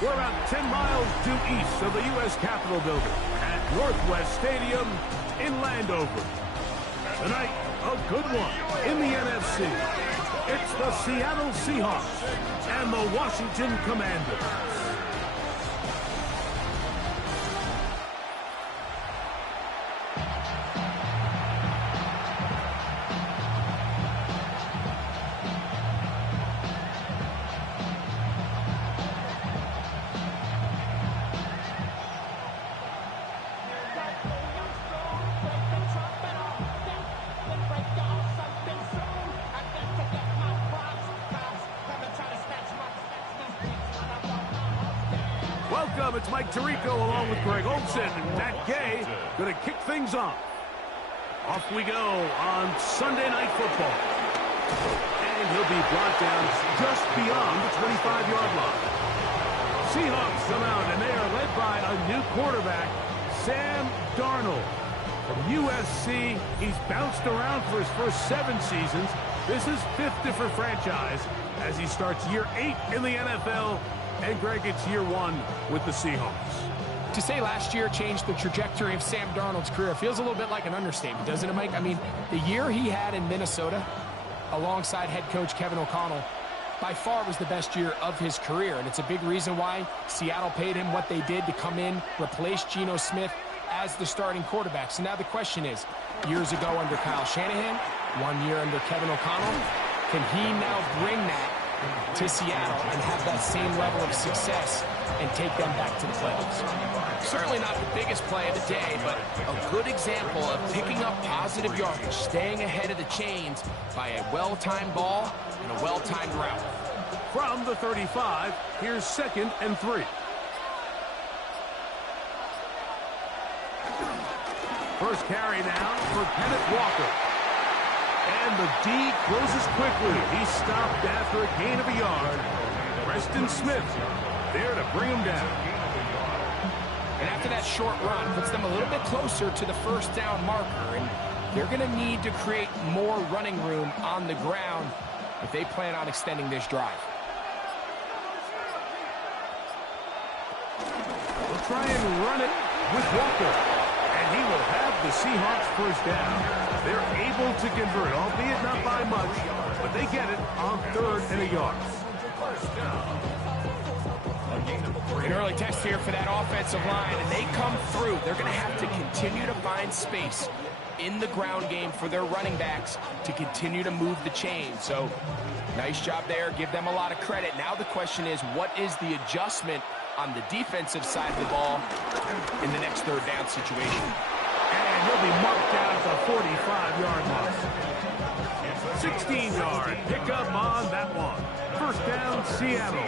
We're about 10 miles due east of the U.S. Capitol building at Northwest Stadium in Landover. Tonight, a good one in the NFC. It's the Seattle Seahawks and the Washington Commanders. Welcome, it's Mike Tirico along with Greg Olson and Matt Gay going to kick things off. Off we go on Sunday Night Football. And he'll be brought down just beyond the 25-yard line. Seahawks come out and they are led by a new quarterback, Sam Darnold. From USC, he's bounced around for his first 7 seasons. This is 5th different franchise as he starts year 8 in the NFL. And Greg, it's year 1 with the Seahawks. To say last year changed the trajectory of Sam Darnold's career feels a little bit like an understatement, doesn't it, Mike? I mean, the year he had in Minnesota alongside head coach Kevin O'Connell by far was the best year of his career. And it's a big reason why Seattle paid him what they did to come in, replace Geno Smith as the starting quarterback. So now the question is, years ago under Kyle Shanahan, 1 year under Kevin O'Connell, can he now bring that to Seattle and have that same level of success and take them back to the playoffs? Certainly not the biggest play of the day, but a good example of picking up positive yardage, staying ahead of the chains by a well-timed ball and a well-timed route. From the 35, here's 2nd and 3. First carry now for Kenneth Walker. And the D closes quickly. He stopped after a gain of a yard. Preston Smith there to bring him down. And after that short run, puts them a little bit closer to the first down marker. And they're going to need to create more running room on the ground if they plan on extending this drive. We'll try and run it with Walker. And he will have the Seahawks first down. They're able to convert, albeit not by much, but they get it on 3rd and a yard. An early test here for that offensive line, and they come through. They're going to have to continue to find space in the ground game for their running backs to continue to move the chain. So, nice job there. Give them a lot of credit. Now the question is, what is the adjustment on the defensive side of the ball in the next 3rd down situation? And he'll be marked down at the 45-yard line. 16-yard pickup on that one. First down, Seattle.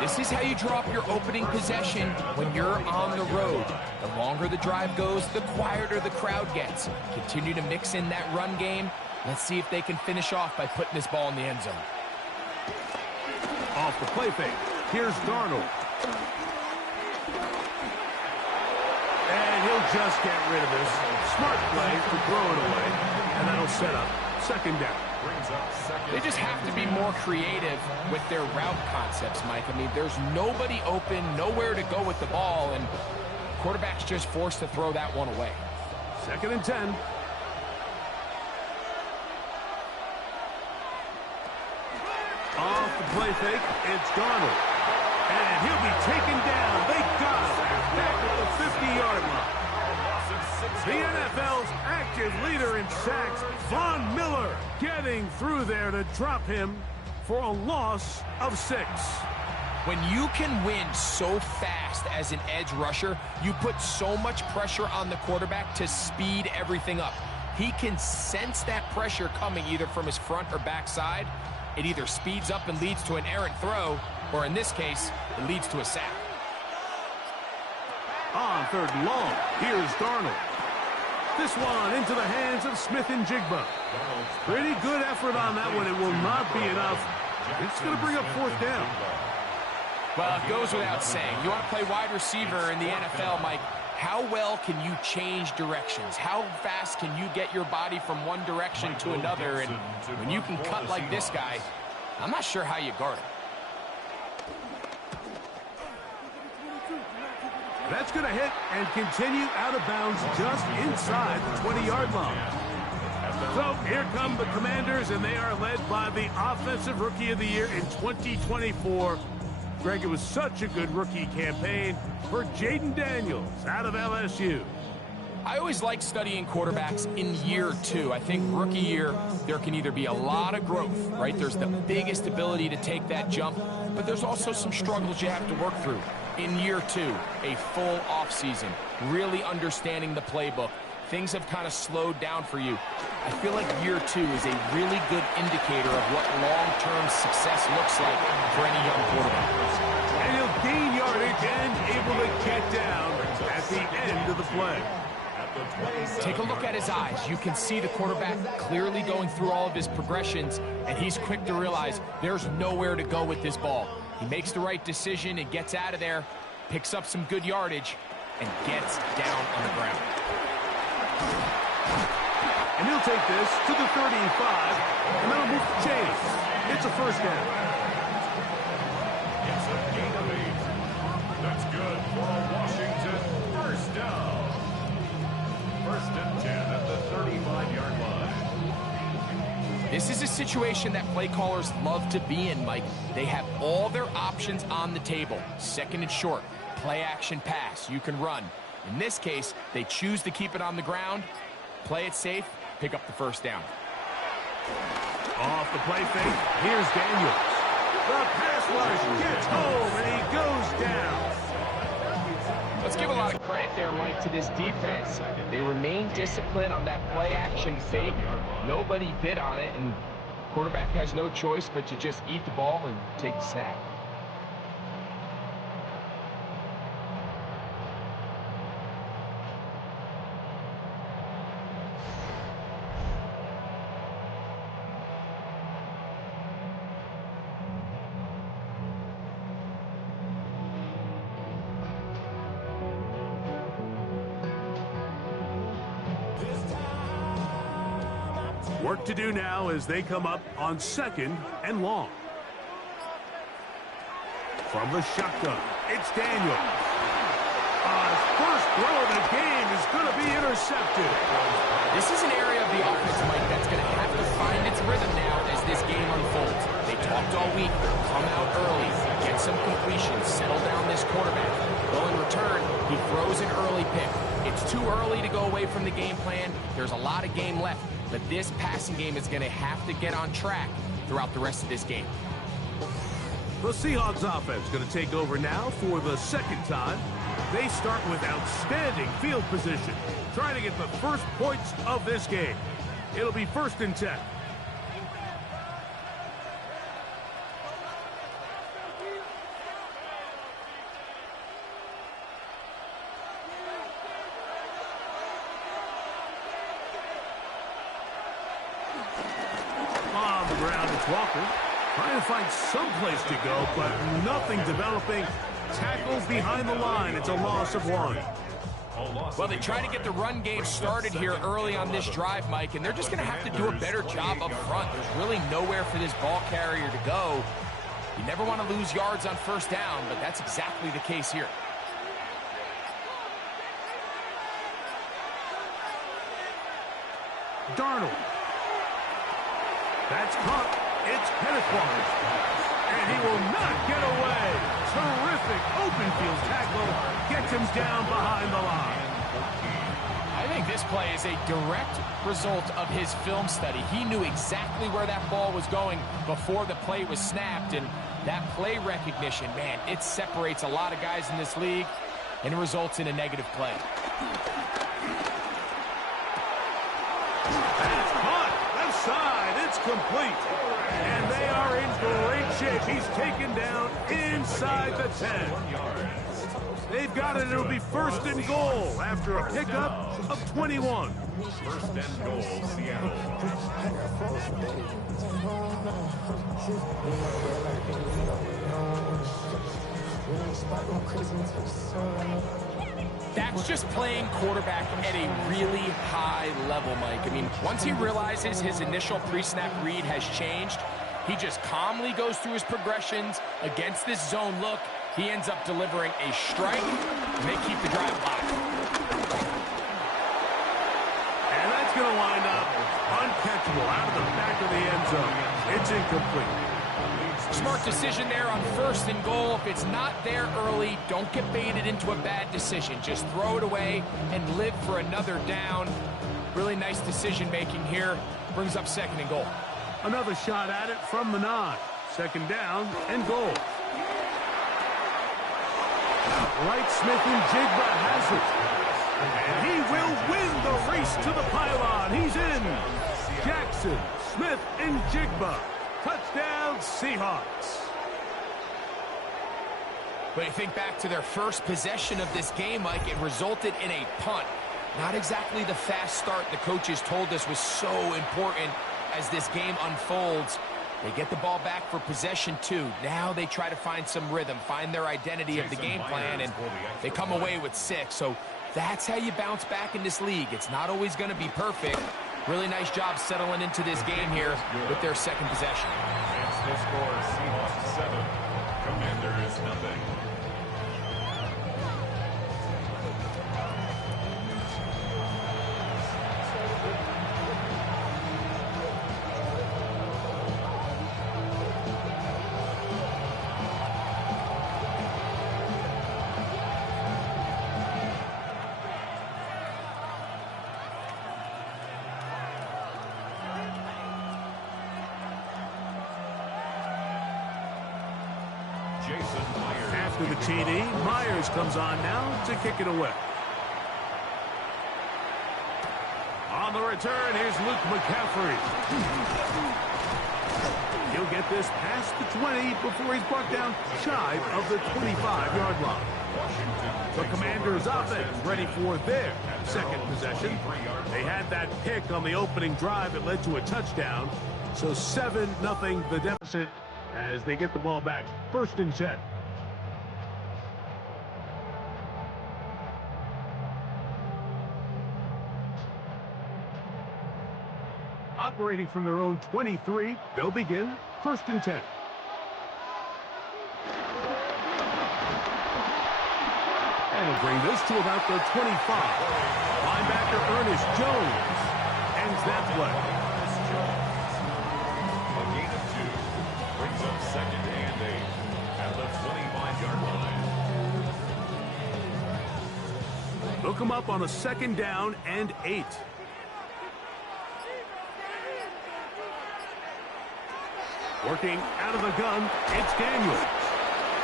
This is how you drop your opening possession when you're on the road. The longer the drive goes, the quieter the crowd gets. Continue to mix in that run game. Let's see if they can finish off by putting this ball in the end zone. Off the play fake. Here's Darnold. And he'll just get rid of this. Smart play to throw it away. And that'll set up 2nd down. They just have to be more creative with their route concepts, Mike. I mean, there's nobody open, nowhere to go with the ball, and quarterback's just forced to throw that one away. 2nd and 10. Off the play fake, it's Darnold. And he'll be taken down. They got him back at the 50-yard line. The NFL's active leader in sacks, Von Miller, getting through there to drop him for a loss of 6. When you can win so fast as an edge rusher, you put so much pressure on the quarterback to speed everything up. He can sense that pressure coming either from his front or back side. It either speeds up and leads to an errant throw, or in this case, it leads to a sack. On 3rd and long, here's Darnold. This one into the hands of Smith and Jigba. Pretty good effort on that one. It will not be enough. It's going to bring up 4th down. Well, it goes without saying. You want to play wide receiver in the NFL, Mike. How well can you change directions? How fast can you get your body from one direction to another? And when you can cut like this guy, I'm not sure how you guard him. That's going to hit and continue out of bounds just inside the 20-yard line. So here come the Commanders, and they are led by the Offensive Rookie of the Year in 2024. Greg, it was such a good rookie campaign for Jaden Daniels out of LSU. I always like studying quarterbacks in year two. I think rookie year, there can either be a lot of growth, right? There's the biggest ability to take that jump, but there's also some struggles you have to work through. In year two, a full offseason, really understanding the playbook. Things have kind of slowed down for you. I feel like year two is a really good indicator of what long-term success looks like for any young quarterback. And he'll gain yardage and able to get down at the end of the play. Take a look at his eyes. You can see the quarterback clearly going through all of his progressions, and he's quick to realize there's nowhere to go with this ball. He makes the right decision and gets out of there, picks up some good yardage, and gets down on the ground. And he'll take this to the 35, and then he'll move to Chase. It's a first down. It's a gain of 8. That's good for a Washington first down. First and 10 at the 35-yard line. This is a situation that play callers love to be in, Mike. They have all their options on the table. Second and short, play action pass, you can run. In this case, they choose to keep it on the ground, play it safe, pick up the first down. Off the play fake, here's Daniels. The pass rush gets home, and he goes down. Let's give a lot of credit there, Mike, to this defense. They remain disciplined on that play action fake. Nobody bid on it, and quarterback has no choice but to just eat the ball and take the sack. Work to do now as they come up on second and long. From the shotgun, it's Daniels. First throw of the game is going to be intercepted. This is an area of the offense, Mike, that's going to have to find its rhythm now as this game unfolds. They talked all week, come out early, get some completions, settle down this quarterback. Well, in return, he throws an early pick. It's too early to go away from the game plan. There's a lot of game left, but this passing game is going to have to get on track throughout the rest of this game. The Seahawks offense going to take over now for the second time. They start with outstanding field position, trying to get the first points of this game. It'll be first and 10. On the ground, it's Walker. Trying to find some place to go, but nothing developing. Tackled behind the line. It's a loss of 1. Well, they try to get the run game started here early on this drive, Mike, and they're just going to have to do a better job up front. There's really nowhere for this ball carrier to go. You never want to lose yards on first down, but that's exactly the case here. Darnold. That's caught. It's Pennequan. And he will not get away. Terrific open field tackle. Gets him down behind the line. I think this play is a direct result of his film study. He knew exactly where that ball was going before the play was snapped. And that play recognition, man, it separates a lot of guys in this league and it results in a negative play. That's caught. Left side. It's complete. And they are in great shape. He's taken down inside the 10. They've got it. It'll be first and goal after a pickup of 21. First and goal, Seattle. That's just playing quarterback at a really high level, Mike. I mean, once he realizes his initial pre-snap read has changed, he just calmly goes through his progressions against this zone look, He ends up delivering a strike, and they keep the drive alive. And that's going to wind up uncatchable out of the back of the end zone. It's incomplete. Smart decision there on 1st and goal. If it's not there early, don't get baited into a bad decision. Just throw it away and live for another down. Really nice decision-making here. Brings up 2nd and goal. Another shot at it from the 9. 2nd down and goal. Right, Smith and Jigba has it. And he will win the race to the pylon. He's in. Jackson, Smith, and Jigba. Touchdown, Seahawks. But you think back to their first possession of this game, Mike, it resulted in a punt. Not exactly the fast start the coaches told us was so important as this game unfolds. They get the ball back for possession 2. Now they try to find some rhythm, find their identity of the game plan, and they come away with 6. So that's how you bounce back in this league. It's not always going to be perfect. Really nice job settling into this game here with their 2nd possession. And still score Seahawks 7, Commanders nothing. After the TD, Myers comes on now to kick it away. On the return, here's Luke McCaffrey. He'll get this past the 20 before he's brought down shy of the 25-yard line. The Commanders' offense ready for their 2nd possession. They had that pick on the opening drive that led to a touchdown. So 7-0 the deficit as they get the ball back. 1st and 10. Operating from their own 23, they'll begin 1st and 10. And he'll bring this to about the 25. Linebacker Ernest Jones ends that play. A gain of 2 brings up 2nd and 8 at the 25-yard line. They'll come up on a 2nd down and 8. Working out of the gun, it's Daniels.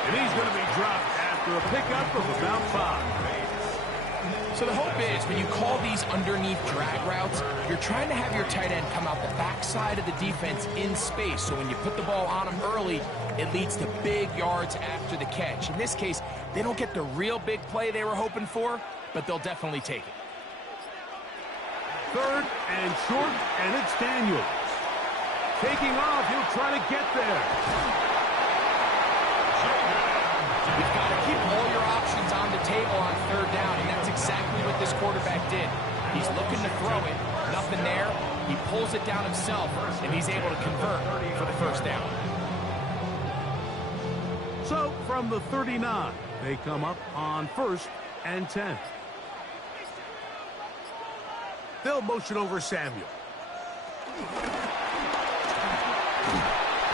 And he's going to be dropped after a pickup of about 5. So the hope is when you call these underneath drag routes, you're trying to have your tight end come out the backside of the defense in space. So when you put the ball on him early, it leads to big yards after the catch. In this case, they don't get the real big play they were hoping for, but they'll definitely take it. 3rd and short, and it's Daniels. Taking off, he'll try to get there. You've got to keep all your options on the table on 3rd down, and that's exactly what this quarterback did. He's looking to throw it, nothing there. He pulls it down himself, and he's able to convert for the 1st down. So from the 39, they come up on 1st and 10. They'll motion over Samuel.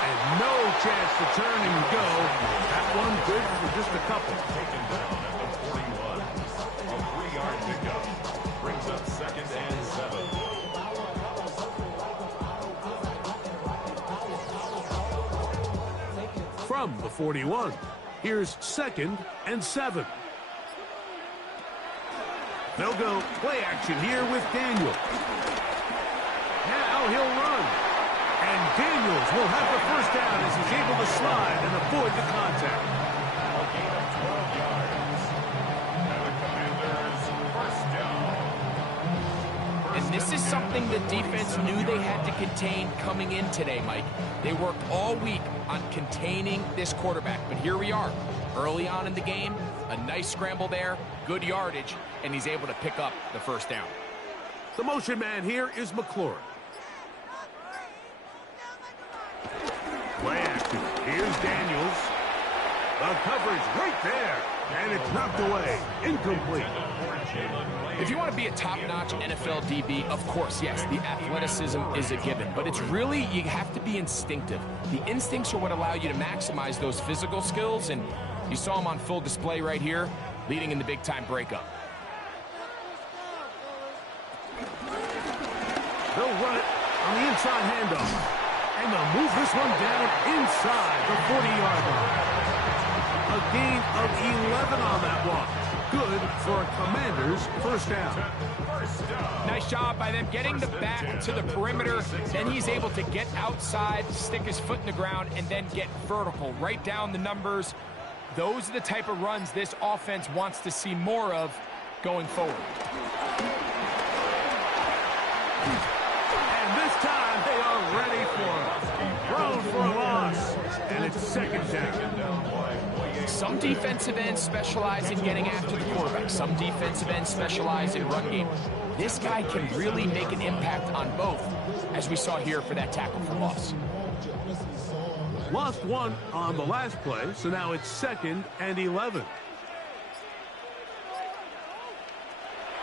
And no chance to turn and go. That one good for just a couple. Taken down at the 41. A 3-yard pickup brings up 2nd and 7. From the 41, here's 2nd and 7. They'll go play action here with Daniels. Now he'll run. And Daniels will have the 1st down as he's able to slide and avoid the contact. A gain of 12 yards. And the Commanders' 1st down. And this is something the defense knew they had to contain coming in today, Mike. They worked all week on containing this quarterback. But here we are, early on in the game, a nice scramble there, good yardage, and he's able to pick up the 1st down. The motion man here is McLaurin. Play action. Here's Daniels. The coverage right there. And it's knocked away. Incomplete. If you want to be a top-notch NFL DB, of course, yes, the athleticism is a given. But it's really, you have to be instinctive. The instincts are what allow you to maximize those physical skills. And you saw him on full display right here, leading in the big-time breakup. They'll run it on the inside handoff. And they'll move this one down inside the 40-yard line. A gain of 11 on that one. Good for a Commander's first down. Nice job by them getting the back to the perimeter. Then he's able to get outside, stick his foot in the ground, and then get vertical. Right down the numbers. Those are the type of runs this offense wants to see more of going forward. And this time they are ready for it. Thrown for a loss. And it's second down. Some defensive ends specialize in getting after the quarterback. Some defensive ends specialize in run game. This guy can really make an impact on both, as we saw here for that tackle for loss. Lost one on the last play, so now it's 2nd and 11.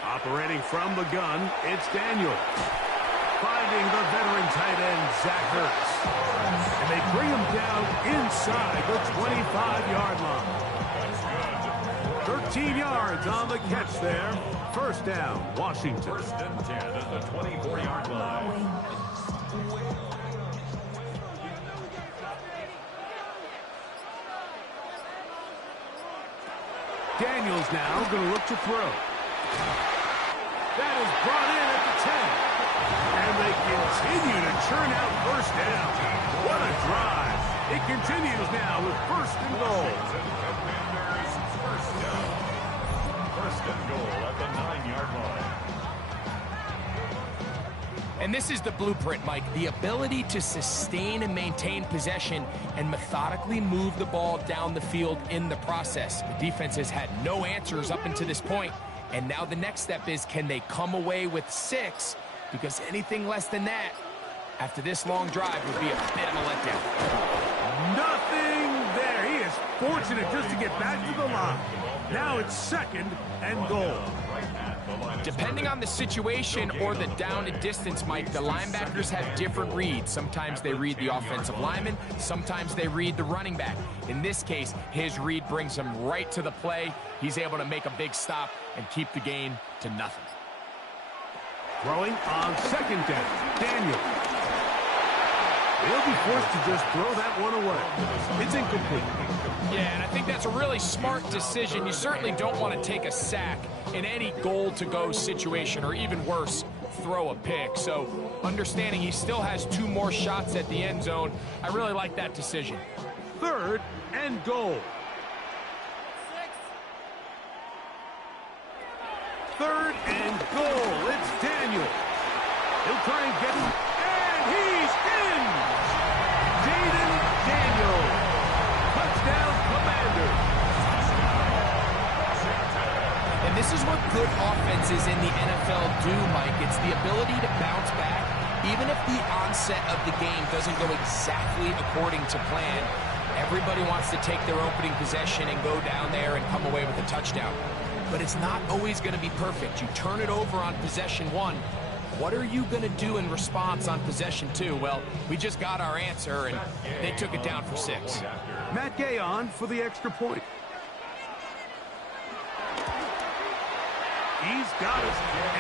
Operating from the gun, it's Daniel. Finding the veteran tight end, Zach Ertz. And they bring him down inside the 25-yard line. 13 yards on the catch there. First down, Washington. First and 10 at the 24-yard line. Daniels now going to look to throw. That is brought in at the 10. And they continue to churn out first down. What a drive. It continues now with first and goal. First and goal at the 9-yard line. And this is the blueprint, Mike. The ability to sustain and maintain possession and methodically move the ball down the field in the process. The defense has had no answers up until this point. And now the next step is, can they come away with 6? Because anything less than that, after this long drive, would be a bit of a letdown. Nothing there. He is fortunate just to get back to the line. Now it's 2nd and goal. Depending on the situation or the down and distance, Mike, the linebackers have different reads. Sometimes they read the offensive lineman. Sometimes they read the running back. In this case, his read brings him right to the play. He's able to make a big stop and keep the gain to nothing. Throwing on 2nd down, Daniel. He'll be forced to just throw that one away. It's incomplete. Yeah, and I think that's a really smart decision. You certainly don't want to take a sack in any goal-to-go situation, or even worse, throw a pick. So understanding he still has 2 more shots at the end zone, I really like that decision. 3rd and goal. 3rd and goal. It's Daniel. He'll try and get him, and he's in! Jaden Daniel. Touchdown, Commander. And this is what good offenses in the NFL do, Mike. It's the ability to bounce back, even if the onset of the game doesn't go exactly according to plan. Everybody wants to take their opening possession and go down there and come away with a touchdown. But it's not always going to be perfect. You turn it over on possession 1. What are you going to do in response on possession 2? Well, we just got our answer, and they took it down for 6. Matt Gay on for the extra point. He's got it.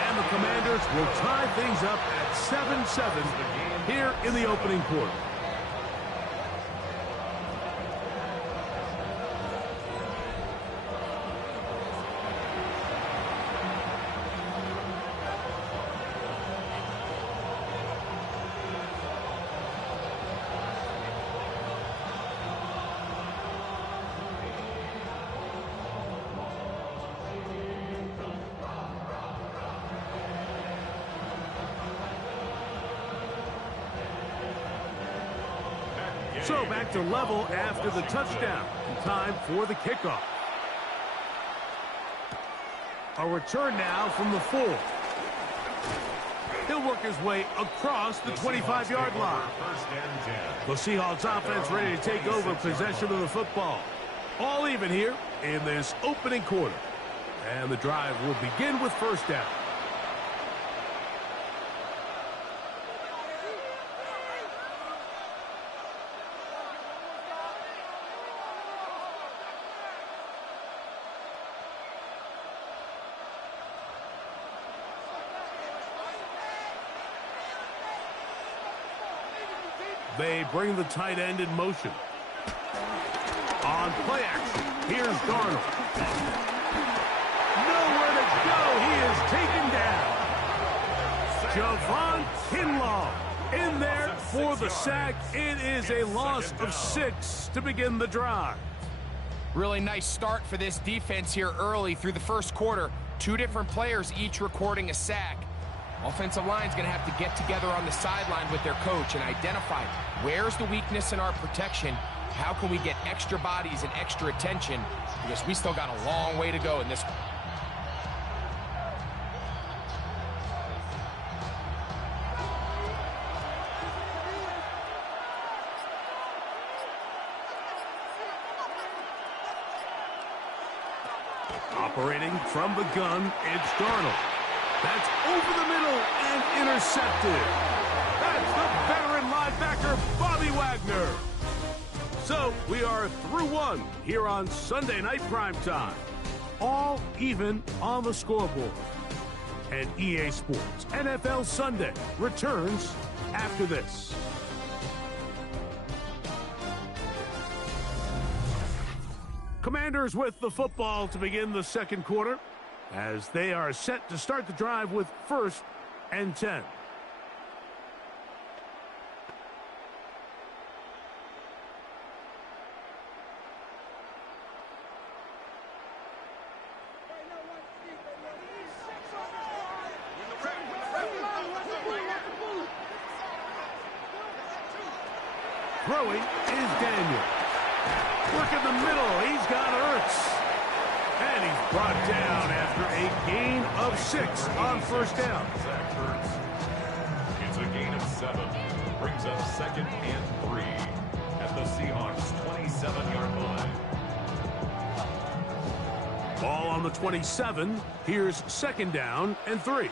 And the Commanders will tie things up at 7-7 here in the opening quarter. So back to level after the touchdown. Time for the kickoff. A return now from the 4. He'll work his way across the 25-yard line. The Seahawks offense ready to take over possession of the football. All even here in this opening quarter. And the drive will begin with first down. They bring the tight end in motion. On play action, here's Darnold. Nowhere to go. He is taken down. Javon Kinlaw in there for the sack. It is a loss of 6 to begin the drive. Really nice start for this defense here early through the first quarter. 2 different players each recording a sack. Offensive line's going to have to get together on the sideline with their coach and identify where's the weakness in our protection. How can we get extra bodies and extra attention? Because we still got a long way to go in this. Operating from the gun, it's Darnold. That's over the middle and intercepted. That's the veteran linebacker, Bobby Wagner. So we are through 1 here on Sunday Night Primetime. All even on the scoreboard. And EA Sports NFL Sunday returns after this. Commanders with the football to begin the second quarter, as they are set to start the drive with 1st and 10. Throwing is Daniel. Work in the middle. He's got Ertz. And he's brought down after a gain of 6 on first down. It's a gain of 7. Brings up 2nd and 3 at the Seahawks' 27-yard line. Ball on the 27. Here's 2nd down and 3.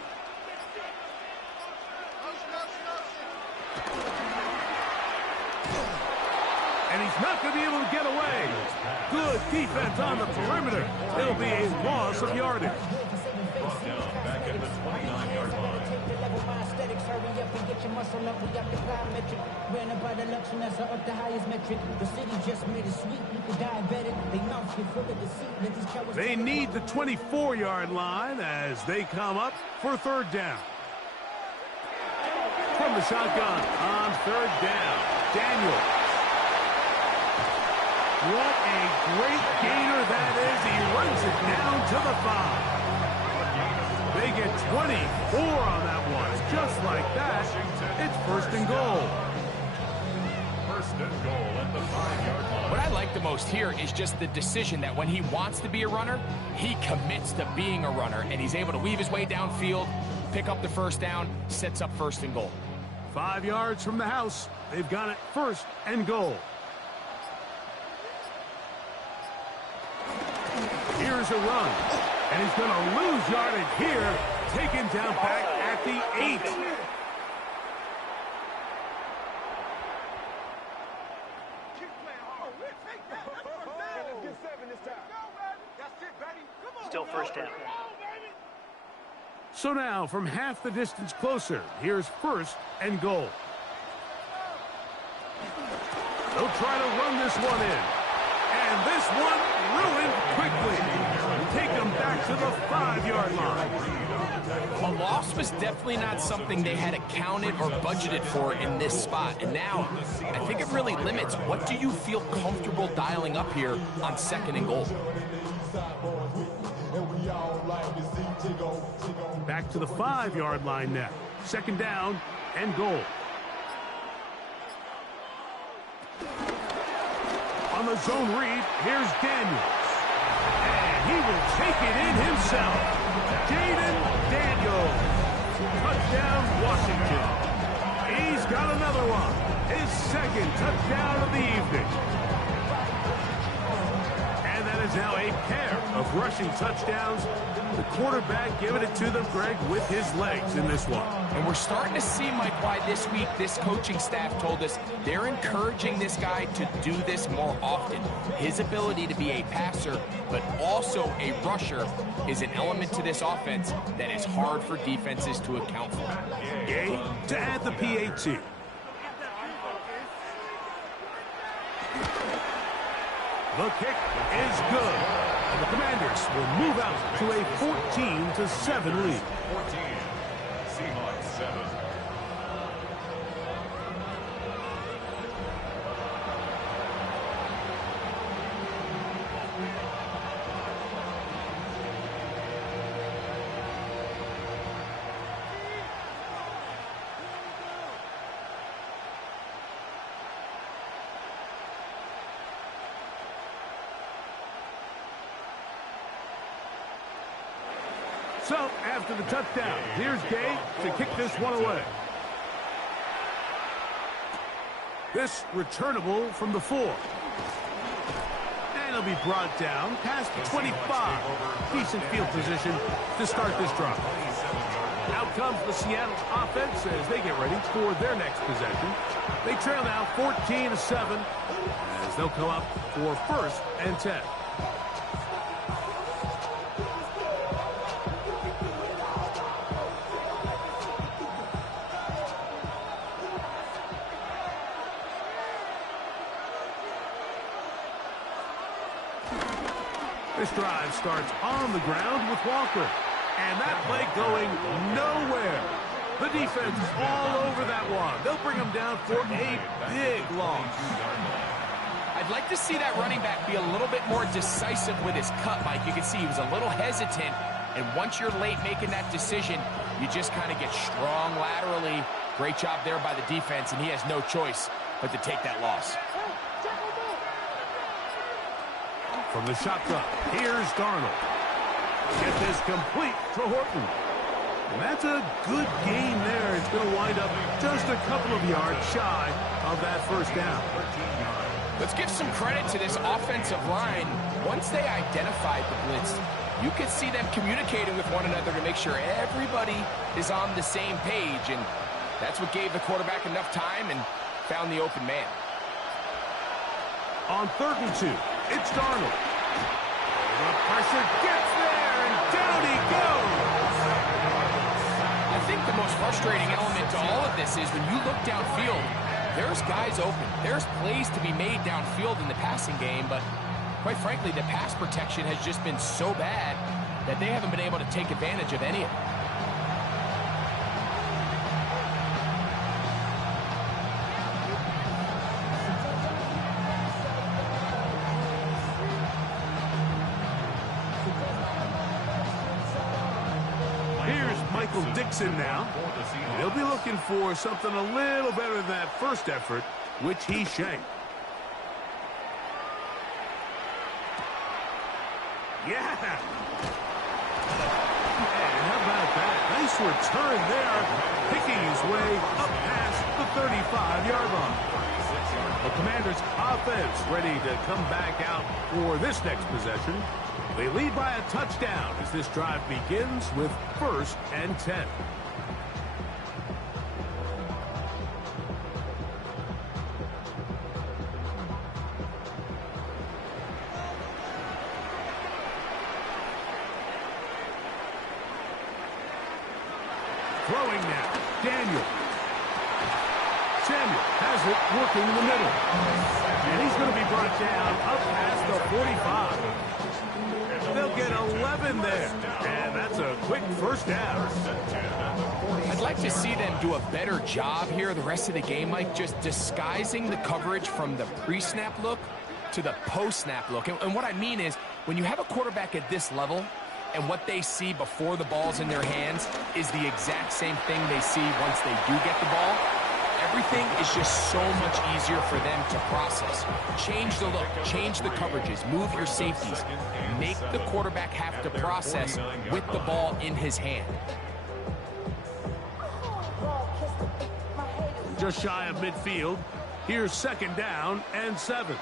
And he's not going to be able to get away. Good defense on the perimeter. It'll be a loss of yardage. Brought down back at the 29-yard line. They need the 24-yard line as they come up for 3rd down. From the shotgun on 3rd down, Daniel. What a great gainer that is. He runs it down to the 5. They get 24 on that one. Just like that, it's 1st and goal. 1st and goal at the 5-yard line. What I like the most here is just the decision that when he wants to be a runner, he commits to being a runner, and he's able to weave his way downfield, pick up the 1st down, sets up 1st and goal. 5 yards from the house. They've got it 1st and goal. Here's a run, and he's going to lose yardage here, taken down back at the 8. Still 1st down. So now, from half the distance closer, here's 1st and goal. They'll try to run this one in. And this one ruined quickly. Take them back to the 5-yard line. A loss was definitely not something they had accounted or budgeted for in this spot. And now, I think it really limits what do you feel comfortable dialing up here on 2nd and goal. Back to the 5-yard line now. 2nd down and goal. On the zone read, here's Daniels. And he will take it in himself. Jaden Daniels. Touchdown, Washington. He's got another one. His 2nd touchdown of the evening. There's now a pair of rushing touchdowns. The quarterback giving it to them, Greg, with his legs in this one. And we're starting to see, Mike, why this week this coaching staff told us they're encouraging this guy to do this more often. His ability to be a passer, but also a rusher, is an element to this offense that is hard for defenses to account for. Gay to add the PAT. The kick is good. And the Commanders will move out to a 14-7 lead. 14, Seahawks 7. So, after the touchdown, here's Gay to kick this one away. This returnable from the 4. And it'll be brought down past the 25. Decent field position to start this drive. Out comes the Seattle offense as they get ready for their next possession. They trail now 14-7 as they'll come up for 1st and 10. This drive starts on the ground with Walker. And that play going nowhere. The defense is all over that one. They'll bring him down for a big loss. I'd like to see that running back be a little bit more decisive with his cut, Mike. You can see he was a little hesitant. And once you're late making that decision, you just kind of get strong laterally. Great job there by the defense, and he has no choice but to take that loss. From the shotgun, here's Darnold. Get this complete to Horton. And that's a good game there. It's going to wind up just a couple of yards shy of that 1st down. Let's give some credit to this offensive line. Once they identified the blitz, you could see them communicating with one another to make sure everybody is on the same page. And that's what gave the quarterback enough time and found the open man. On 3rd and 2, it's Darnold. The pressure gets there, and down he goes. I think the most frustrating element to all of this is when you look downfield, there's guys open. There's plays to be made downfield in the passing game, but quite frankly, the pass protection has just been so bad that they haven't been able to take advantage of any of it. Dixon now. He'll be looking for something a little better than that first effort, which he shanked. Yeah! And how about that? Nice return there, picking his way up past the 35-yard line. The Commanders' offense ready to come back out for this next possession. They lead by a touchdown as this drive begins with 1st and 10. Throwing now, Daniel. Samuel has it working in the middle. And he's going to be brought down up past the 45. They'll get 11 there, and that's a quick 1st down. I'd like to see them do a better job here the rest of the game, Mike, just disguising the coverage from the pre-snap look to the post-snap look. And what I mean is, when you have a quarterback at this level, and what they see before the ball's in their hands is the exact same thing they see once they do get the ball, everything is just so much easier for them to process. Change the look, change the coverages, move your safeties. Make the quarterback have to process with the ball in his hand. Just shy of midfield. Here's 2nd down and 7.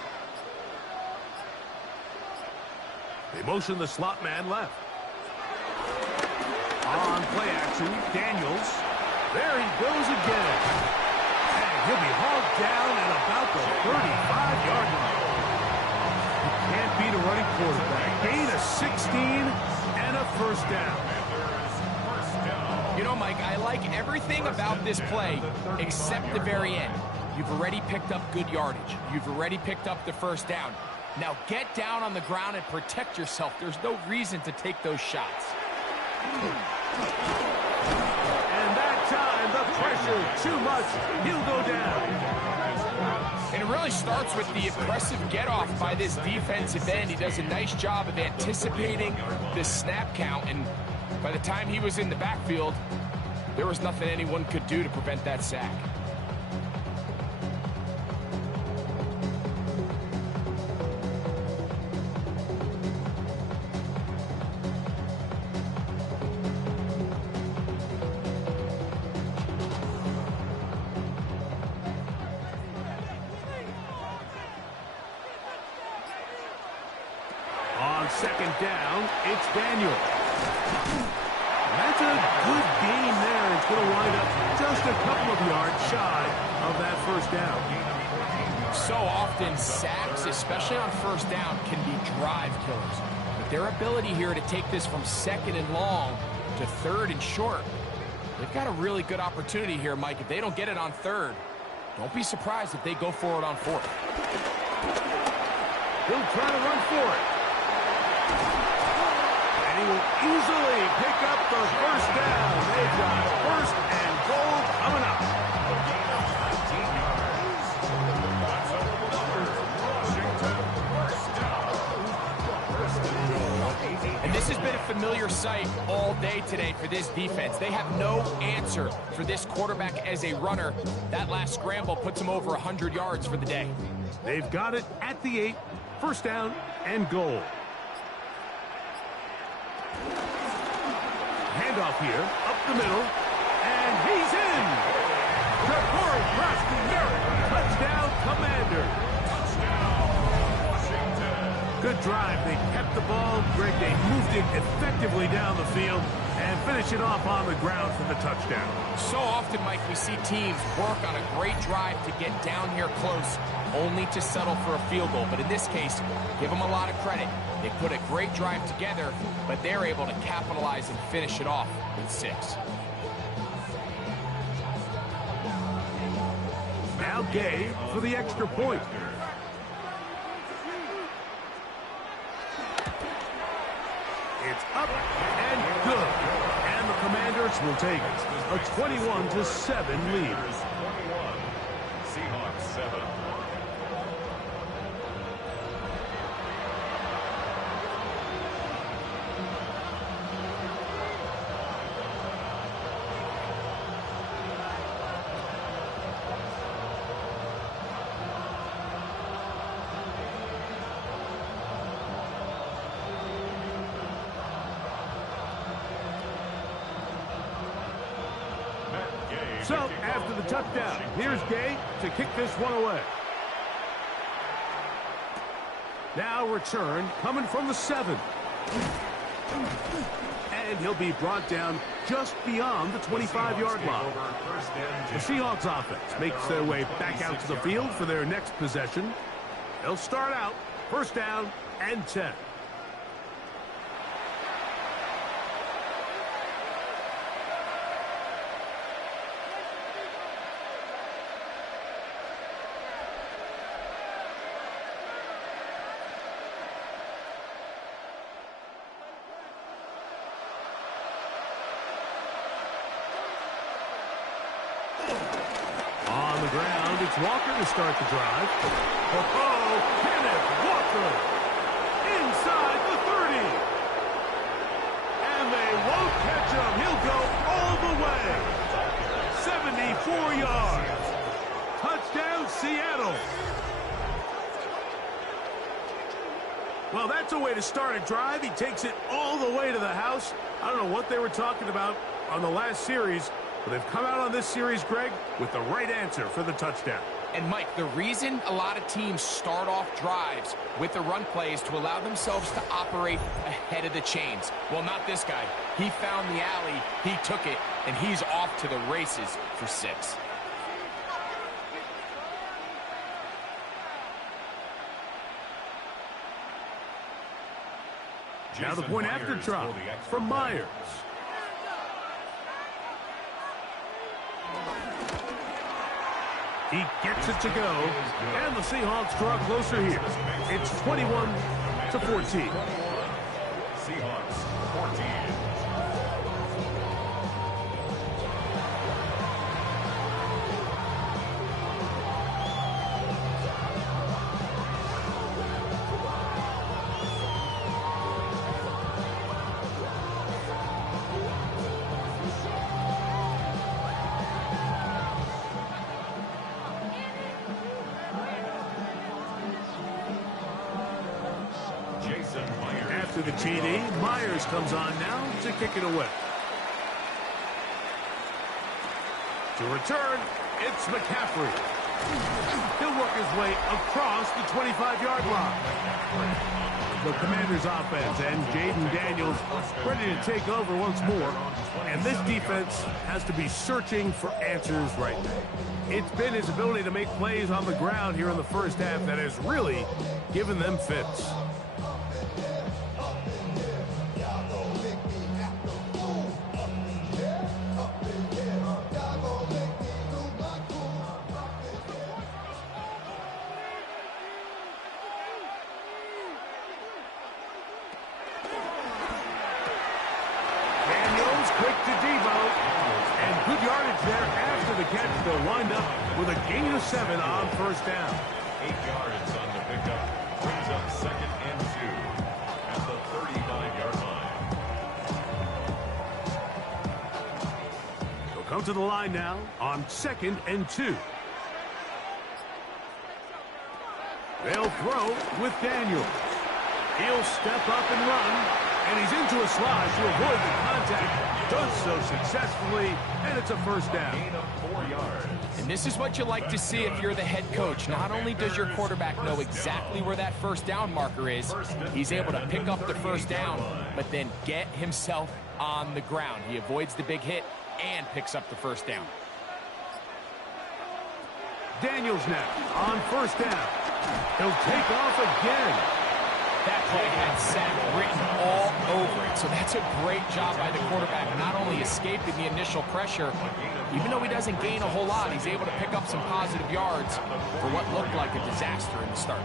They motion the slot man left. On play action, Daniels. There he goes again. And he'll be hauled down at about the 35-yard line. You can't beat a running quarterback. Gain of 16 and a first down. You know, Mike, I like everything about this play except the very end. You've already picked up good yardage. You've already picked up the first down. Now get down on the ground and protect yourself. There's no reason to take those shots. And that time, the pressure, too much. He'll go down. And it really starts with the impressive get-off by this defensive end. He does a nice job of anticipating the snap count, and by the time he was in the backfield, there was nothing anyone could do to prevent that sack. Second down, it's Daniel. That's a good gain there. It's going to wind up just a couple of yards shy of that first down. So often sacks, especially on first down, can be drive killers. But their ability here to take this from second and long to third and short, they've got a really good opportunity here, Mike. If they don't get it on third, don't be surprised if they go for it on fourth. He'll try to run for it. And he will easily pick up the first down. They've got first and goal coming up. And this has been a familiar sight all day today for this defense. They have no answer for this quarterback as a runner. That last scramble puts him over 100 yards for the day. They've got it at the 8. First down and goal. Handoff here, up the middle, and he's in! DeForest Preston, touchdown, Commander! Good drive. They kept the ball. Greg, they moved it effectively down the field and finish it off on the ground for the touchdown. So often, Mike, we see teams work on a great drive to get down here close, only to settle for a field goal. But in this case, give them a lot of credit. They put a great drive together, but they're able to capitalize and finish it off with 6. Now Gay for the extra point. It's up and good. And the Commanders will take a 21-7 lead. 21. Seahawks 7. So, after the touchdown, here's Gay to kick this one away. Now return coming from the 7. And he'll be brought down just beyond the 25-yard line. The Seahawks offense makes their way back out to the field for their next possession. They'll start out first down and 10. On the ground, it's Walker to start the drive. Oh, Kenneth Walker inside the 30. And they won't catch him. He'll go all the way. 74 yards. Touchdown, Seattle. Well, that's a way to start a drive. He takes it all the way to the house. I don't know what they were talking about on the last series, but they've come out on this series, Greg, with the right answer for the touchdown. And, Mike, the reason a lot of teams start off drives with the run play is to allow themselves to operate ahead of the chains. Well, not this guy. He found the alley, he took it, and he's off to the races for 6. Now the point after try from Myers. He gets it to go, and the Seahawks draw closer here. It's 21-14. Seahawks 14. After the TD, Myers comes on now to kick it away. To return, it's McCaffrey. He'll work his way across the 25-yard line. The Commanders' offense and Jaden Daniels ready to take over once more. And this defense has to be searching for answers right now. It's been his ability to make plays on the ground here in the first half that has really given them fits. Quick to Debo, and good yardage there after the catch. They'll wind up with a gain of 7 on first down. 8 yards on the pickup. Brings up 2nd and 2 at the 35-yard line. They'll come to the line now on 2nd and 2. They'll throw with Daniels. He'll step up and run, and he's into a slide to avoid the contact. Does so successfully, and it's a first down. Gain of 4 yards. And this is what you like to see if you're the head coach. Not only does your quarterback know exactly where that first down marker is, he's able to pick up the first down, but then get himself on the ground. He avoids the big hit and picks up the first down. Daniels now on first down. He'll take off again. That play had sack written all over it. So that's a great job by the quarterback, not only escaping the initial pressure, even though he doesn't gain a whole lot, he's able to pick up some positive yards for what looked like a disaster in the start.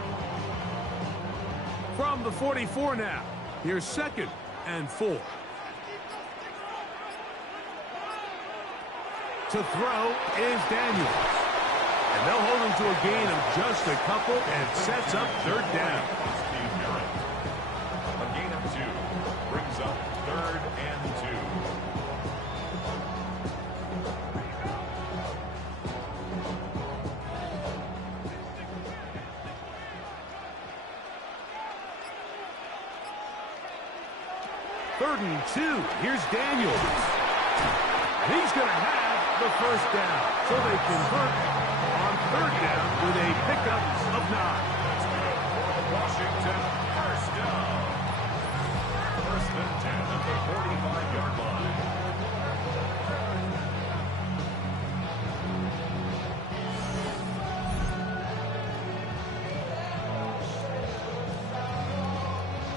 From the 44 now, here's 2nd and 4. To throw is Daniels. And they'll hold him to a gain of just a couple and sets up 3rd down. A gain of 2 brings up 3rd and 2. Third and 2. Here's Daniels. And he's going to have the first down. So they convert on 3rd down with a pickup of 9. Washington, first down. 1st and 10 at the 45-yard line.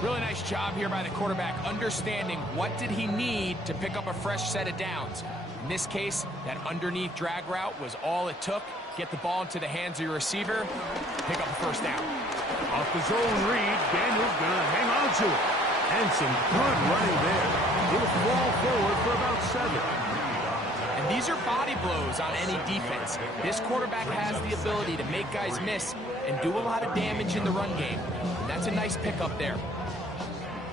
Really nice job here by the quarterback, understanding what did he need to pick up a fresh set of downs. In this case, that underneath drag route was all it took. Get the ball into the hands of your receiver, pick up a first down. Off the zone read, Daniels going to hang on to it. And some good running there. He'll fall forward for about 7. And these are body blows on any defense. This quarterback has the ability to make guys miss and do a lot of damage in the run game. And that's a nice pickup there.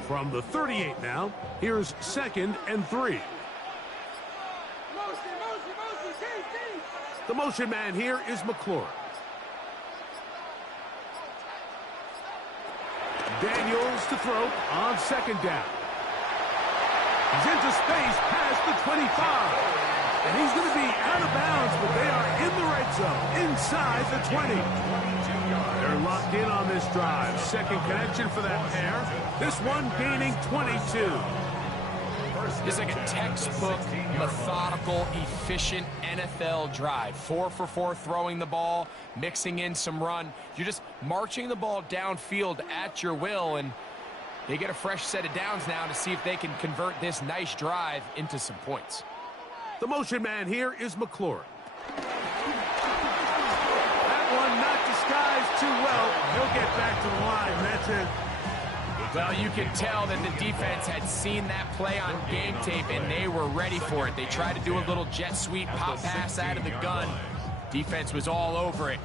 From the 38 now, here's 2nd and 3. The motion man here is McLaurin. Daniels to throw on 2nd down. He's into space past the 25. And he's going to be out of bounds, but they are in the red zone, inside the 20. They're locked in on this drive. Second connection for that pair. This one gaining 22. It's like a textbook, methodical, efficient NFL drive. 4 for 4 throwing the ball, mixing in some run. You're just marching the ball downfield at your will, and they get a fresh set of downs now to see if they can convert this nice drive into some points. The motion man here is McLaurin. That one not disguised too well. He'll get back to the line. That's it. Well, you can tell that the defense had seen that play on game tape, and they were ready for it. They tried to do a little jet sweep pop pass out of the gun. Defense was all over it.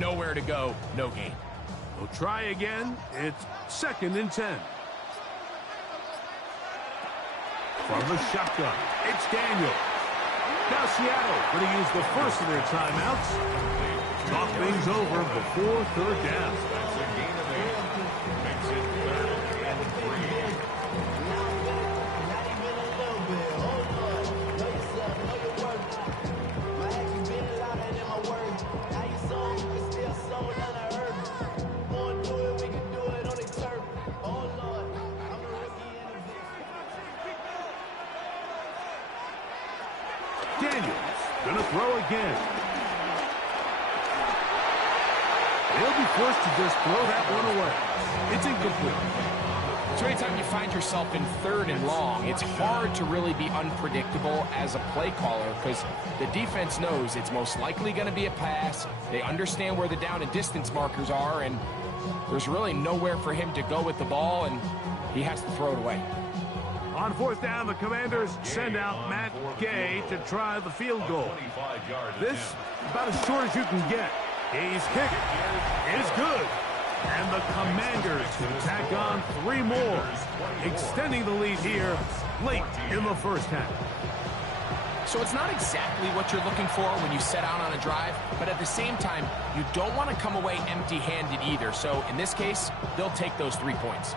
Nowhere to go, no gain. We'll try again. It's 2nd and 10. From the shotgun, it's Daniel. Now Seattle going to use the first of their timeouts. Talk things over before 3rd down. That's a gain of 8. Makes it 3rd and 3. Daniels going to throw again. He'll be forced to just throw that one away. It's incomplete. So anytime you find yourself in 3rd and long, it's hard to really be unpredictable as a play caller because the defense knows it's most likely going to be a pass. They understand where the down and distance markers are, and there's really nowhere for him to go with the ball, and he has to throw it away. On 4th down, the Commanders send out Matt Gay to try the field goal. This about as short as you can get. He's kicked. Is good. And the Commanders can tack on 3 more, extending the lead here late in the first half. So it's not exactly what you're looking for when you set out on a drive, but at the same time, you don't want to come away empty-handed either. So in this case, they'll take those 3 points.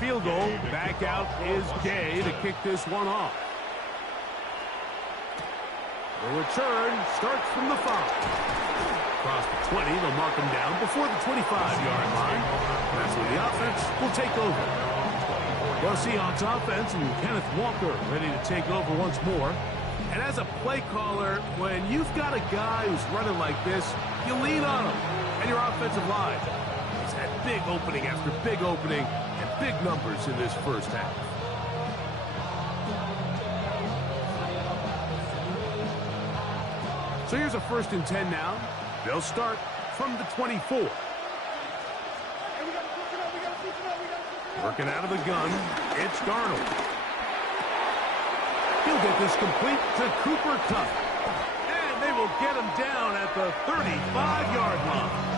Field goal, back out is Gay to kick this one off. The return starts from the 5. Across the 20, they'll mark him down before the 25-yard line. That's where the offense will take over. The Seahawks offense and Kenneth Walker ready to take over once more. And as a play caller, when you've got a guy who's running like this, you lean on him and your offensive line. He's had big opening after big opening. Big numbers in this first half. So here's a 1st and 10 now. They'll start from the 24. Working out of the gun, it's Darnold. He'll get this complete to Cooper Kupp. And they will get him down at the 35-yard line.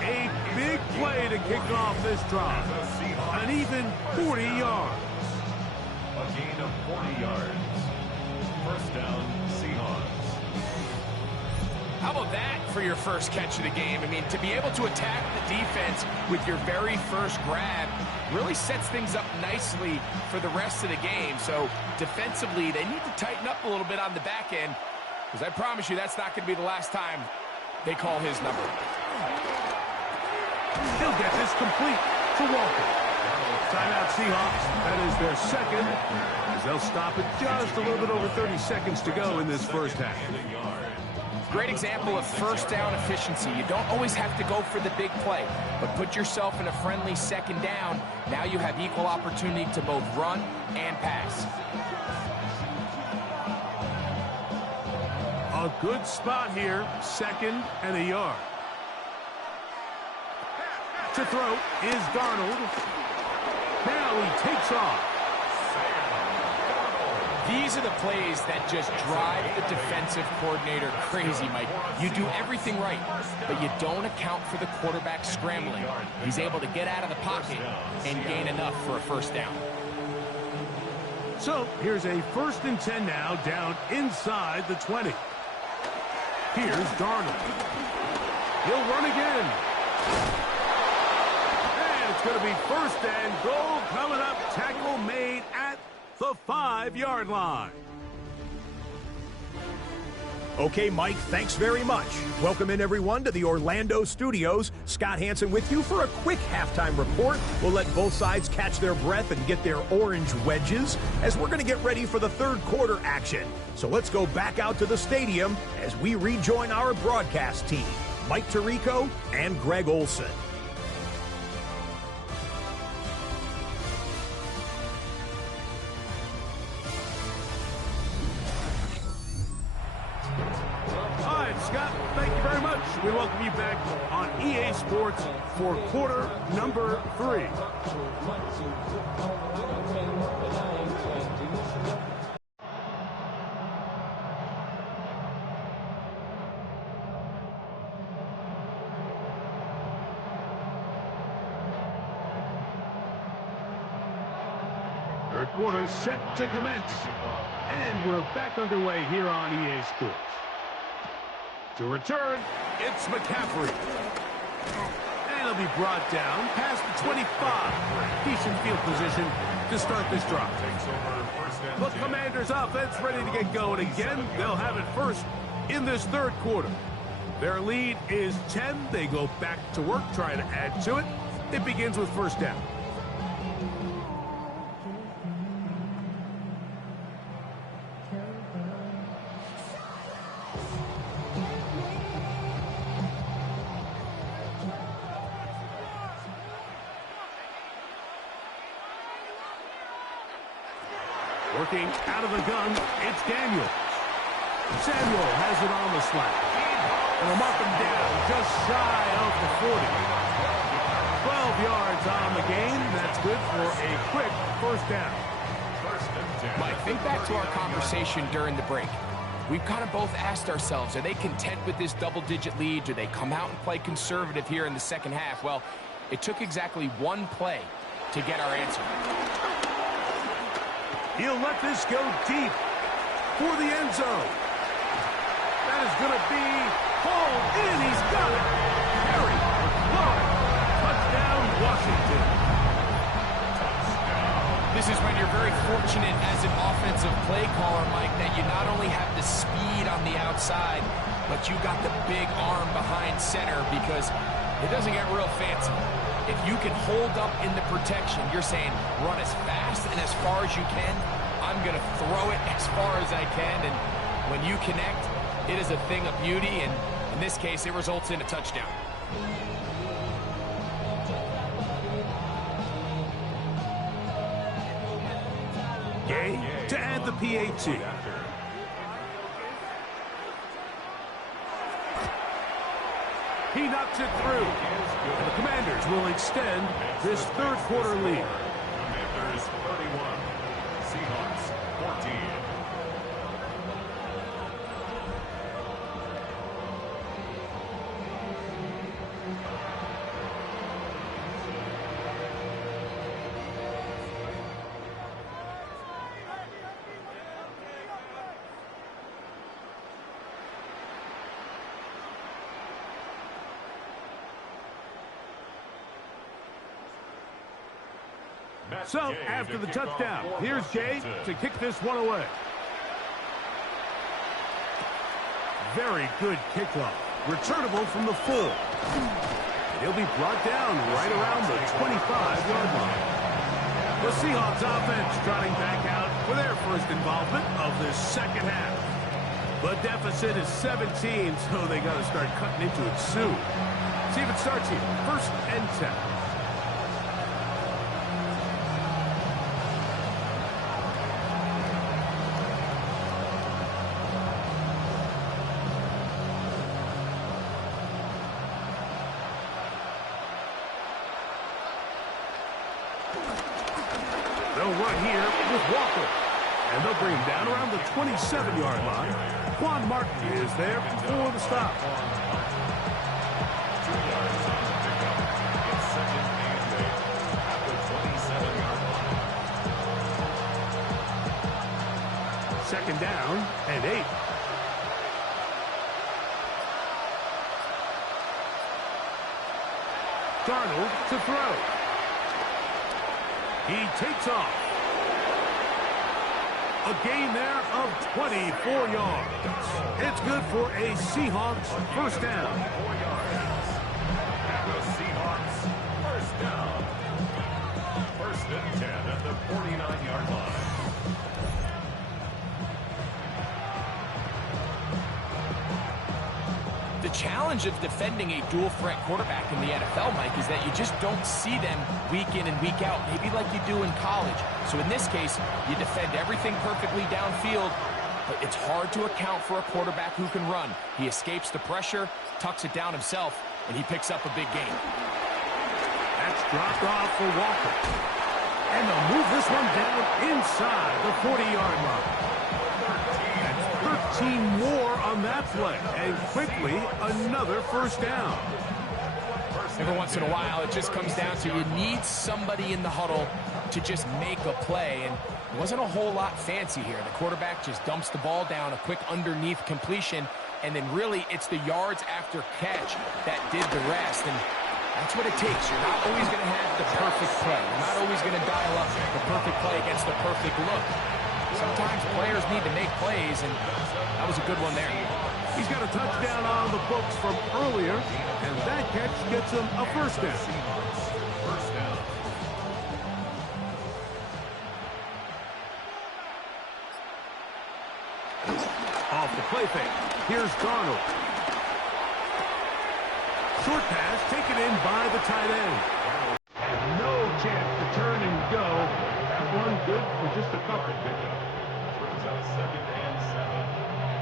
A big play to kick off this drive. An even 40 yards. A gain of 40 yards. 1st down, Seahawks. How about that for your first catch of the game? I mean, to be able to attack the defense with your very first grab really sets things up nicely for the rest of the game. So defensively, they need to tighten up a little bit on the back end, because I promise you that's not going to be the last time they call his number. He'll get this complete to Walker. Timeout Seahawks. That is their 2nd, as they'll stop it just a little bit over 30 seconds to go in this first half. Great example of 1st down efficiency. You don't always have to go for the big play, but put yourself in a friendly 2nd down. Now you have equal opportunity to both run and pass. A good spot here, 2nd and a yard. To throw is Darnold. Now he takes off. These are the plays that just drive the defensive coordinator crazy, Mike. You do everything right, but you don't account for the quarterback scrambling. He's able to get out of the pocket and gain enough for a 1st down. So here's a 1st and 10 now, down inside the 20. Here's Darnold. He'll run again. And it's going to be 1st and goal coming up. Tackle made at the 5-yard line. Okay, Mike, thanks very much. Welcome in, everyone, to the Orlando studios. Scott Hansen with you for a quick halftime report. We'll let both sides catch their breath and get their orange wedges as we're going to get ready for the 3rd quarter action. So let's go back out to the stadium as we rejoin our broadcast team, Mike Tirico and Greg Olson. Scott, thank you very much. We welcome you back on EA Sports for quarter number 3. Third quarter set to commence. And we're back underway here on EA Sports. To return, it's McCaffrey. And he'll be brought down past the 25. Decent field position to start this drive. The Commanders' offense ready to get going again. They'll have it first in this 3rd quarter. Their lead is 10. They go back to work, trying to add to it. It begins with 1st down. Working out of the gun, it's Daniel. Samuel has it on the slap. And they'll mark him down just shy of the 40. 12 yards on the game. That's good for a quick 1st down. Mike, think back to our conversation during the break. We've kind of both asked ourselves, are they content with this double-digit lead? Do they come out and play conservative here in the 2nd half? Well, it took exactly 1 play to get our answer. He'll let this go deep for the end zone. That is going to be hauled in. He's got it. Harry McLaurin. Touchdown, Washington. This is when you're very fortunate as an offensive play caller, Mike, that you not only have the speed on the outside, but you got the big arm behind center, because it doesn't get real fancy. If you can hold up in the protection, you're saying run as fast and as far as you can. I'm going to throw it as far as I can. And when you connect, it is a thing of beauty. And in this case, it results in a touchdown. Gay to add the PAT. He knocks it through. And the Commanders will extend this 3rd quarter lead. Commanders 31, Seahawks 14. So, after the touchdown, here's Gay to kick this one away. Very good kickoff. Returnable from the full. He'll be brought down right around the 25-yard line. The Seahawks offense trotting back out for their 1st involvement of this 2nd half. The deficit is 17, so they got to start cutting into it soon. See if it starts here. 1st and 10. They'll run here with Walker. And they'll bring him down around the 27-yard line. Quan Martin is there for the stop. 2 yards on the pickup. It's 2nd and 8 at the 27-yard line. second down and 8. Darnold to throw. He takes off. A gain there of 24 yards. It's good for a Seahawks first down. And the Seahawks first down. First and 10 at the 49-yard line. The challenge of defending a dual-threat quarterback in the NFL, Mike, is that you just don't see them week in and week out, maybe like you do in college. So in this case, you defend everything perfectly downfield, but it's hard to account for a quarterback who can run. He escapes the pressure, tucks it down himself, and he picks up a big gain. That's dropped off for Walker. And they'll move this one down inside the 40-yard line. 13 more on that play, and quickly another first down. Every once in a while, it just comes down to you need somebody in the huddle to just make a play, and it wasn't a whole lot fancy here. The quarterback just dumps the ball down, a quick underneath completion, and then really it's the yards after catch that did the rest, and that's what it takes. You're not always going to have the perfect play. You're not always going to dial up the perfect play against the perfect look. Sometimes players need to make plays, and that was a good one there. He's got a touchdown on the books from earlier, and that catch gets him a first down. First down. Off the play fake. Here's Darnold. Short pass taken in by the tight end. And no chance to turn and go. That one good for just a couple. Brings up second and 7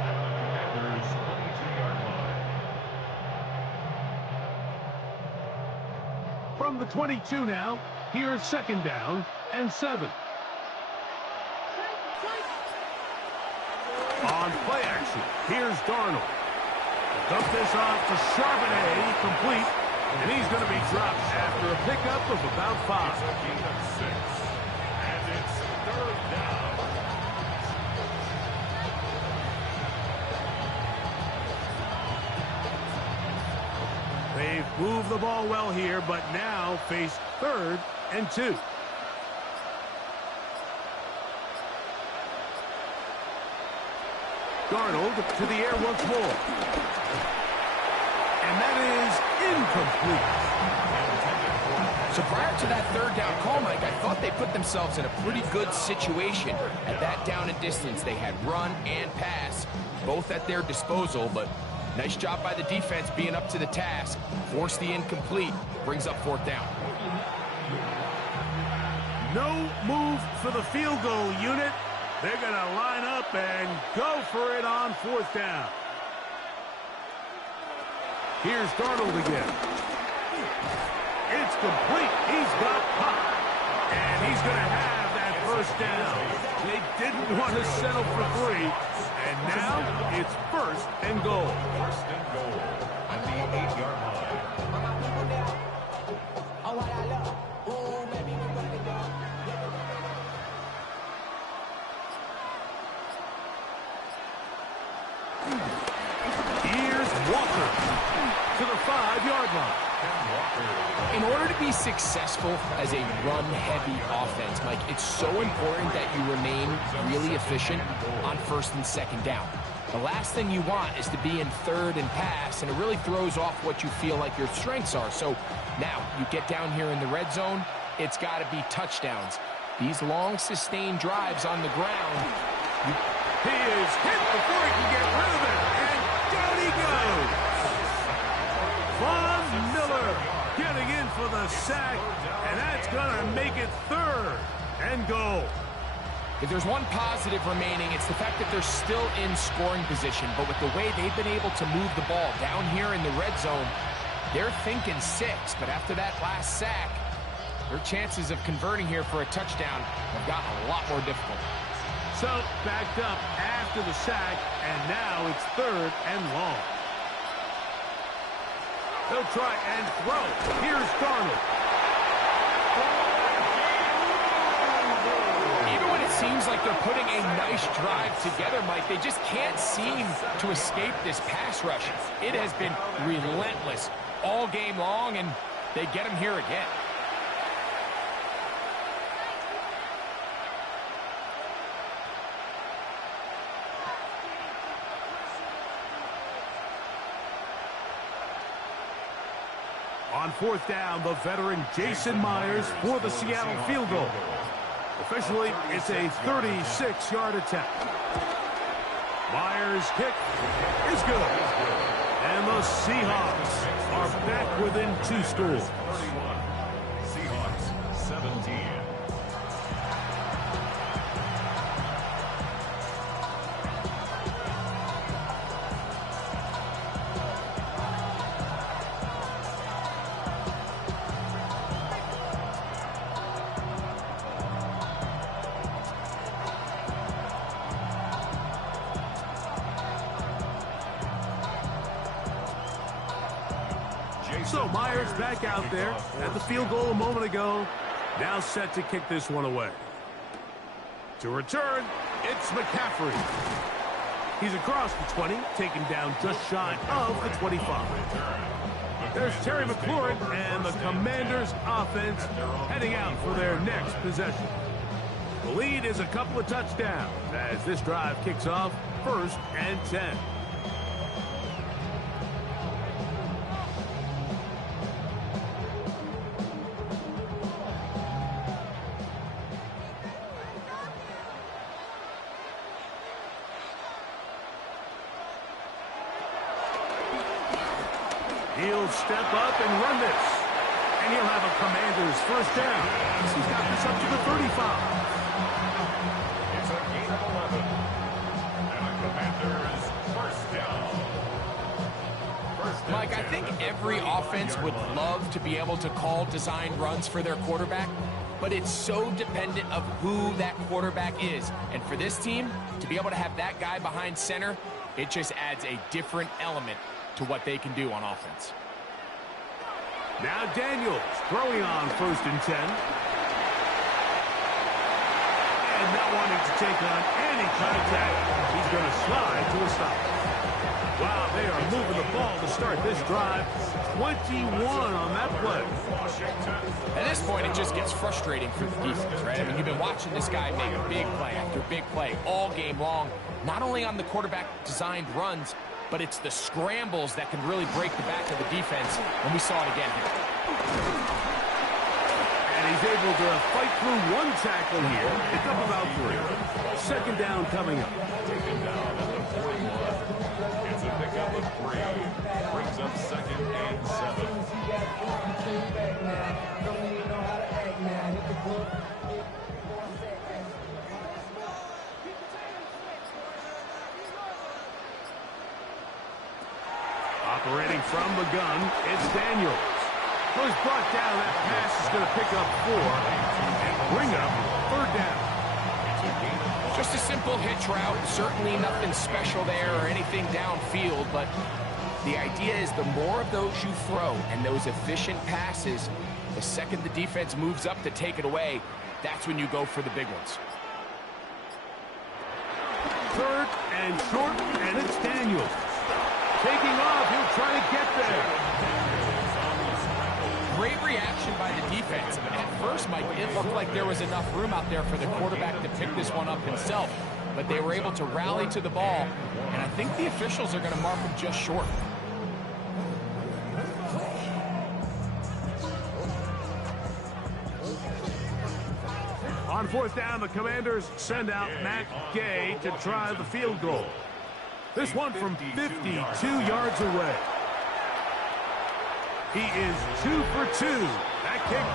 at the Packers' 22-yard line. From the 22 now, here's second down and 7. On play action, here's Darnold. Dump this off to Charbonnet, complete, and he's going to be dropped after a pickup of about 5. It's a gain of 6, and it's third down. They've moved the ball well here, but now face 3rd and 2. Darnold to the air once more. And that is incomplete. So prior to that third down call, Mike, I thought they put themselves in a pretty good situation at that down and distance. They had run and pass, both at their disposal, but nice job by the defense being up to the task. Force the incomplete, brings up 4th down. No move for the field goal unit. They're going to line up and go for it on 4th down. Here's Darnold again. It's complete. He's got pop. And he's going to have that first down. They didn't want to settle for 3. And now it's 1st and goal. First and goal at the 8-yard line. Here's Walker to the 5-yard line. In order to be successful as a run-heavy offense, Mike, it's so important that you remain really efficient on 1st and 2nd down. The last thing you want is to be in 3rd and pass, and it really throws off what you feel like your strengths are. So now you get down here in the red zone, it's got to be touchdowns. These long, sustained drives on the ground. He is hit before he can get rid of it, and down he goes. Von Miller getting in for the sack, and that's going to make it 3rd and goal. If there's one positive remaining, it's the fact that they're still in scoring position. But with the way they've been able to move the ball down here in the red zone, they're thinking 6. But after that last sack, their chances of converting here for a touchdown have gotten a lot more difficult. So backed up after the sack, and now it's 3rd and long. They'll try and throw. Here's Darnold. seems like they're putting a nice drive together, Mike. They just can't seem to escape this pass rush. It has been relentless all game long, and they get him here again. On fourth down, the veteran Jason Myers for the Seattle field goal. Officially, it's a 36-yard attempt. Myers' kick is good. And the Seahawks are back within 2 scores. Seahawks 17. So Myers back out there at the field goal a moment ago. Now set to kick this one away. To return, it's McCaffrey. He's across the 20, taken down just shy of the 25. There's Terry McLaurin and the Commanders' offense heading out for their next possession. The lead is a couple of touchdowns as this drive kicks off 1st and 10. He'll step up and run this. And he'll have a Commanders first down. He's got this up to the 35. It's a gain of 11. And a Commanders first down. Mike, I think every offense would love to be able to call designed runs for their quarterback, but it's so dependent of who that quarterback is. And for this team, to be able to have that guy behind center, it just adds a different element to what they can do on offense. Now Daniels throwing on 1st and 10. And not wanting to take on any contact, he's going to slide to a stop. Wow, they are moving the ball to start this drive. 21 on that play. At this point, it just gets frustrating for the defense, right? I mean, you've been watching this guy make big play after big play all game long, not only on the quarterback-designed runs, but it's the scrambles that can really break the back of the defense, and we saw it again here. And he's able to fight through one tackle here. Pick up about 3. 2nd down coming up. Taken down at the 41. It's a pickup of 3. Brings up 2nd and 7. Operating from the gun, it's Daniels. Who's brought down. That pass is going to pick up 4 and bring up 3rd down. Just a simple hitch route. Certainly nothing special there or anything downfield, but the idea is the more of those you throw and those efficient passes, the second the defense moves up to take it away, that's when you go for the big ones. 3rd and short, and it's Daniels. Taking off, he'll try to get there. Great reaction by the defense. At first, Mike, it looked like there was enough room out there for the quarterback to pick this one up himself, but they were able to rally to the ball, and I think the officials are going to mark him just short. On 4th down, the Commanders send out Matt Gay to try the field goal. This one from 52 yards away. He is 2 for 2. That kick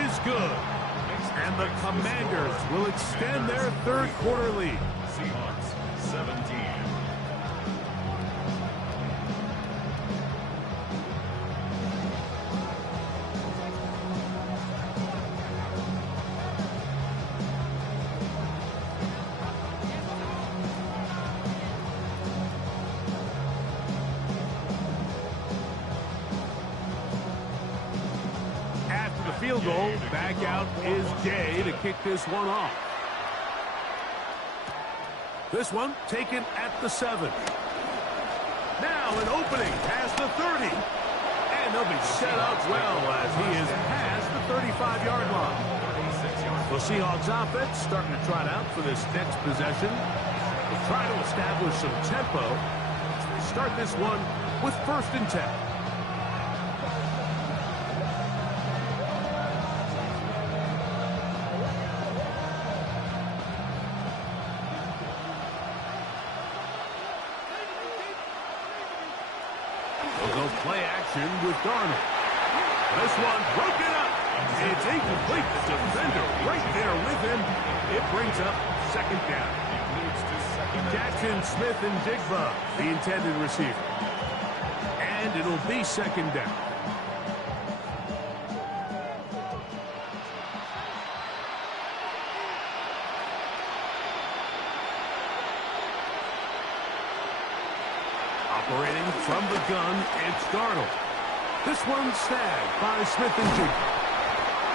is good. And the Commanders will extend their 3rd quarter lead. Seahawks 17. Field goal, back out is Gay to kick this one off. This one taken at the 7. Now an opening past the 30. And they'll be set up well as he is past the 35-yard line. The Seahawks offense starting to trot out for this next possession. They'll try to establish some tempo. Start this one with 1st and 10. Play action with Darnold. This one broken up. It's incomplete. The defender right there with him. It brings up 2nd down. Jackson, Smith, and Jigba, the intended receiver. And it'll be 2nd down. Operating from the gun, it's Darnold. This one's snagged by Smith and Jigba.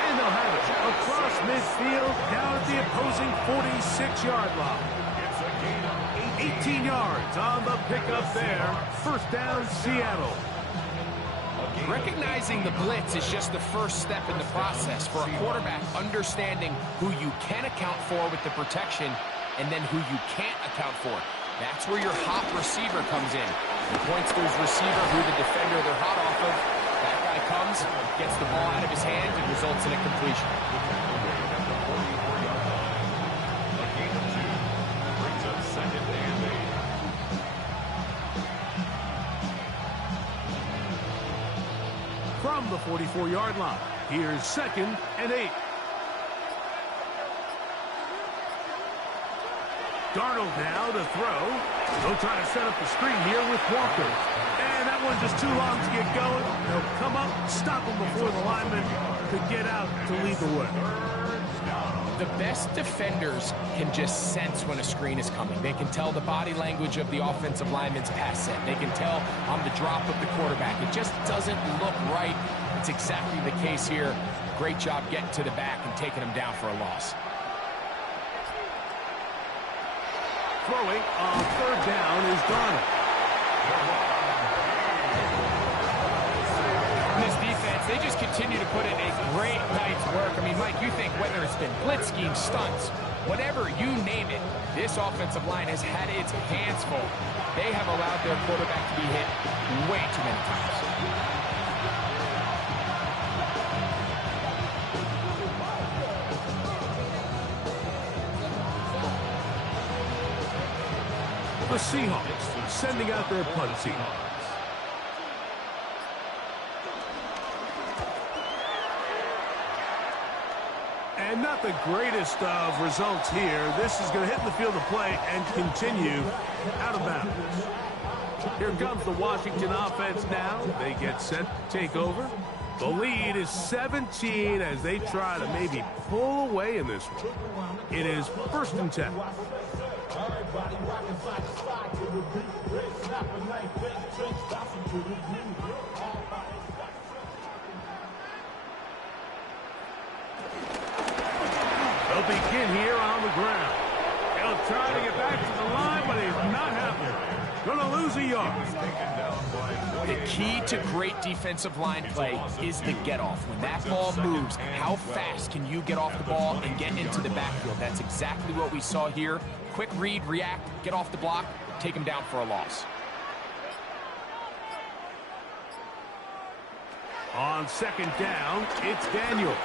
And they'll have it across midfield down at the opposing 46-yard line. 18 yards on the pickup there. 1st down, Seattle. Recognizing the blitz is just the first step in the process for a quarterback, understanding who you can account for with the protection and then who you can't account for. That's where your hot receiver comes in. He points to his receiver who the defender they're hot off of. That guy comes, gets the ball out of his hand, and results in a completion. From the 44-yard line, here's 2nd and 8. Darnold now to throw. They'll try to set up the screen here with Walker. And that one's just too long to get going. They'll come up, stop him before the lineman could get out to lead the way. The best defenders can just sense when a screen is coming. They can tell the body language of the offensive lineman's pass set. They can tell on the drop of the quarterback. It just doesn't look right. It's exactly the case here. Great job getting to the back and taking him down for a loss. Throwing on 3rd down is Darnold. This defense, they just continue to put in a great night's work. I mean, Mike, you think whether it's been blitz scheme, stunts, whatever you name it, this offensive line has had its hands full. They have allowed their quarterback to be hit way too many times. The Seahawks sending out their punt team. And not the greatest of results here. This is going to hit the field of play and continue out of bounds. Here comes the Washington offense now. They get set to take over. The lead is 17 as they try to maybe pull away in this one. It is 1st and 10. They'll begin here on the ground. He'll try to get back to the line, but he's not happening. Gonna lose a yard. The key to great defensive line play is the get-off. When that ball moves, how fast can you get off the ball and get into the backfield? That's exactly what we saw here. Quick read, react, get off the block, take him down for a loss. On 2nd down, it's Daniel.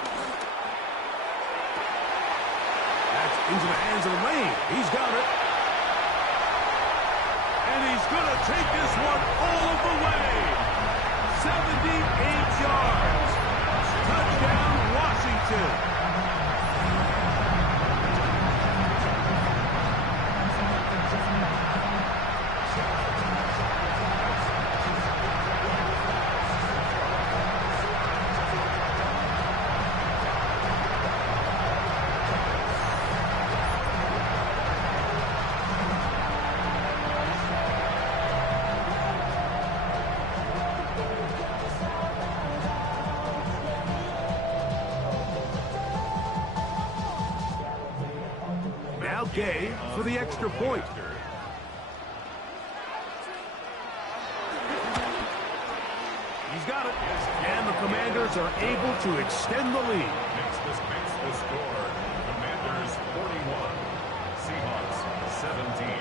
That's into the hands of the lane. He's got it. And he's going to take this one all the way. 78 yards. Touchdown, Washington. Gay for the extra point. Seahawks are able to extend the lead. Makes the score. Commanders 41, Seahawks 17.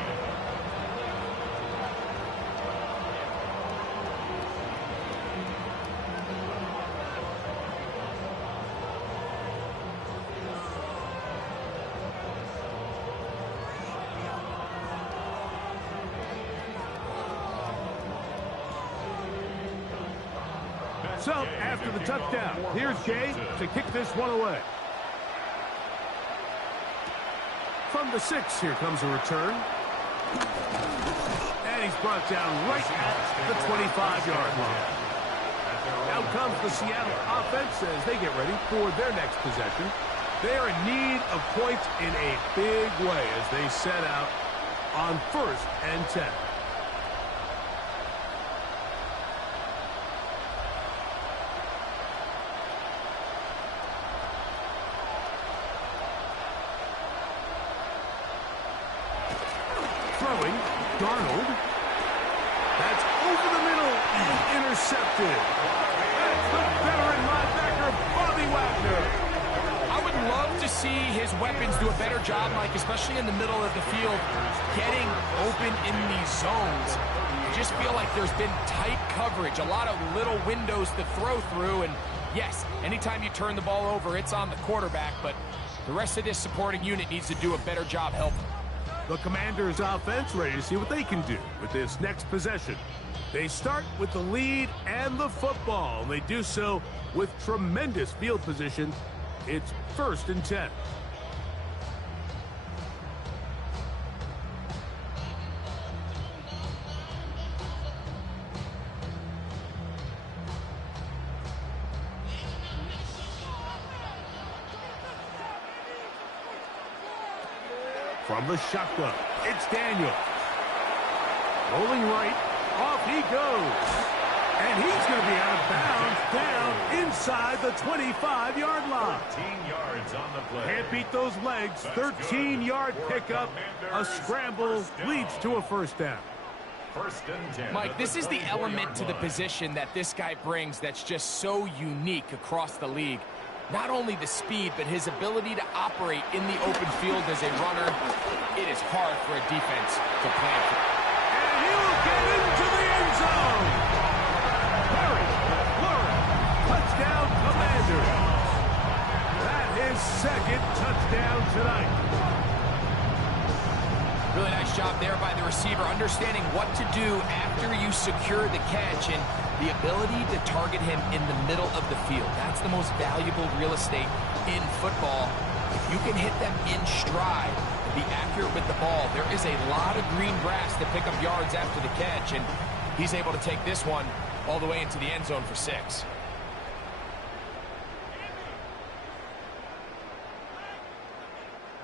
So, after the touchdown, here's Gay to kick this one away. From the 6, here comes a return. And he's brought down right at the 25-yard line. Out comes the Seattle offense as they get ready for their next possession. They are in need of points in a big way as they set out on 1st and 10. Throwing, Darnold. That's over the middle and intercepted. That's the veteran linebacker, Bobby Wagner. I would love to see his weapons do a better job, Mike, especially in the middle of the field, getting open in these zones. I just feel like there's been tight coverage, a lot of little windows to throw through, and yes, anytime you turn the ball over, it's on the quarterback, but the rest of this supporting unit needs to do a better job helping. The Commanders' offense ready to see what they can do with this next possession. They start with the lead and the football, and they do so with tremendous field position. It's 1st and 10. From the shotgun, it's Daniel. Rolling right, off he goes. And he's going to be out of bounds, down inside the 25-yard line. 13 yards on the play. Can't beat those legs. 13-yard pickup. A scramble leads to a 1st down. 1st and 10. Mike, this is the element to the position that this guy brings that's just so unique across the league. Not only the speed, but his ability to operate in the open field as a runner. It is hard for a defense to plan for. And he'll get into the end zone. Harry, Lauren, touchdown Commanders. That is 2nd touchdown tonight. Really nice job there by the receiver, understanding what to do after you secure the catch and the ability to target him in the middle of the field. That's the most valuable real estate in football. If you can hit them in stride and be accurate with the ball, there is a lot of green grass to pick up yards after the catch, and he's able to take this one all the way into the end zone for 6.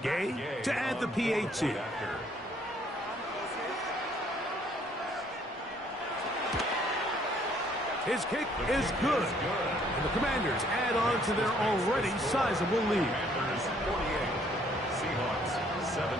Gay to add the PAT. His kick is good. And the Commanders add on to their already sizable lead. Commanders 48, Seahawks 17.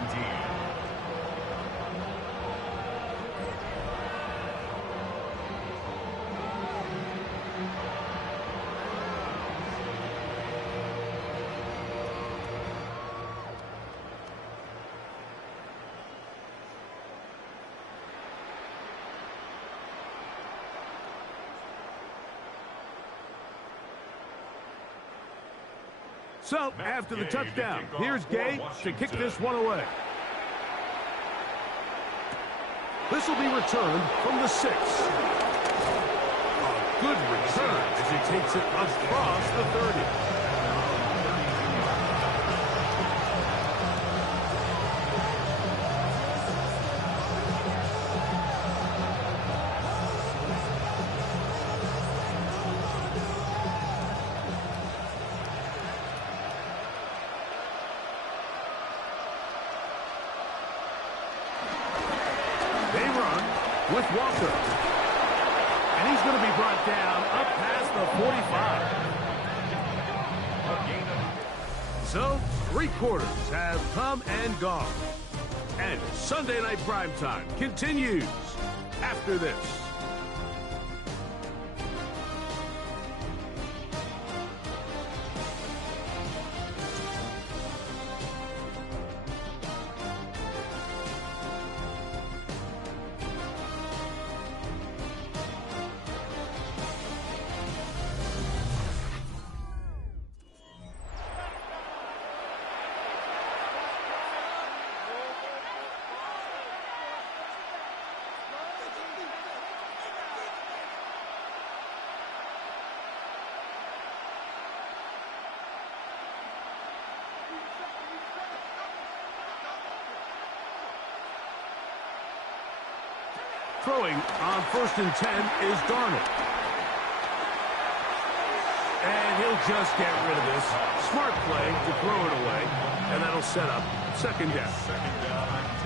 So, after the touchdown, here's Gay to kick this one away. This will be returned from the 6. A good return as he takes it across the 30. With Walker. And he's going to be brought down up past the 45. So, 3 quarters have come and gone. And Sunday Night Primetime continues after this. Throwing on 1st and 10 is Darnold. And he'll just get rid of this. Smart play to throw it away. And that'll set up 2nd down.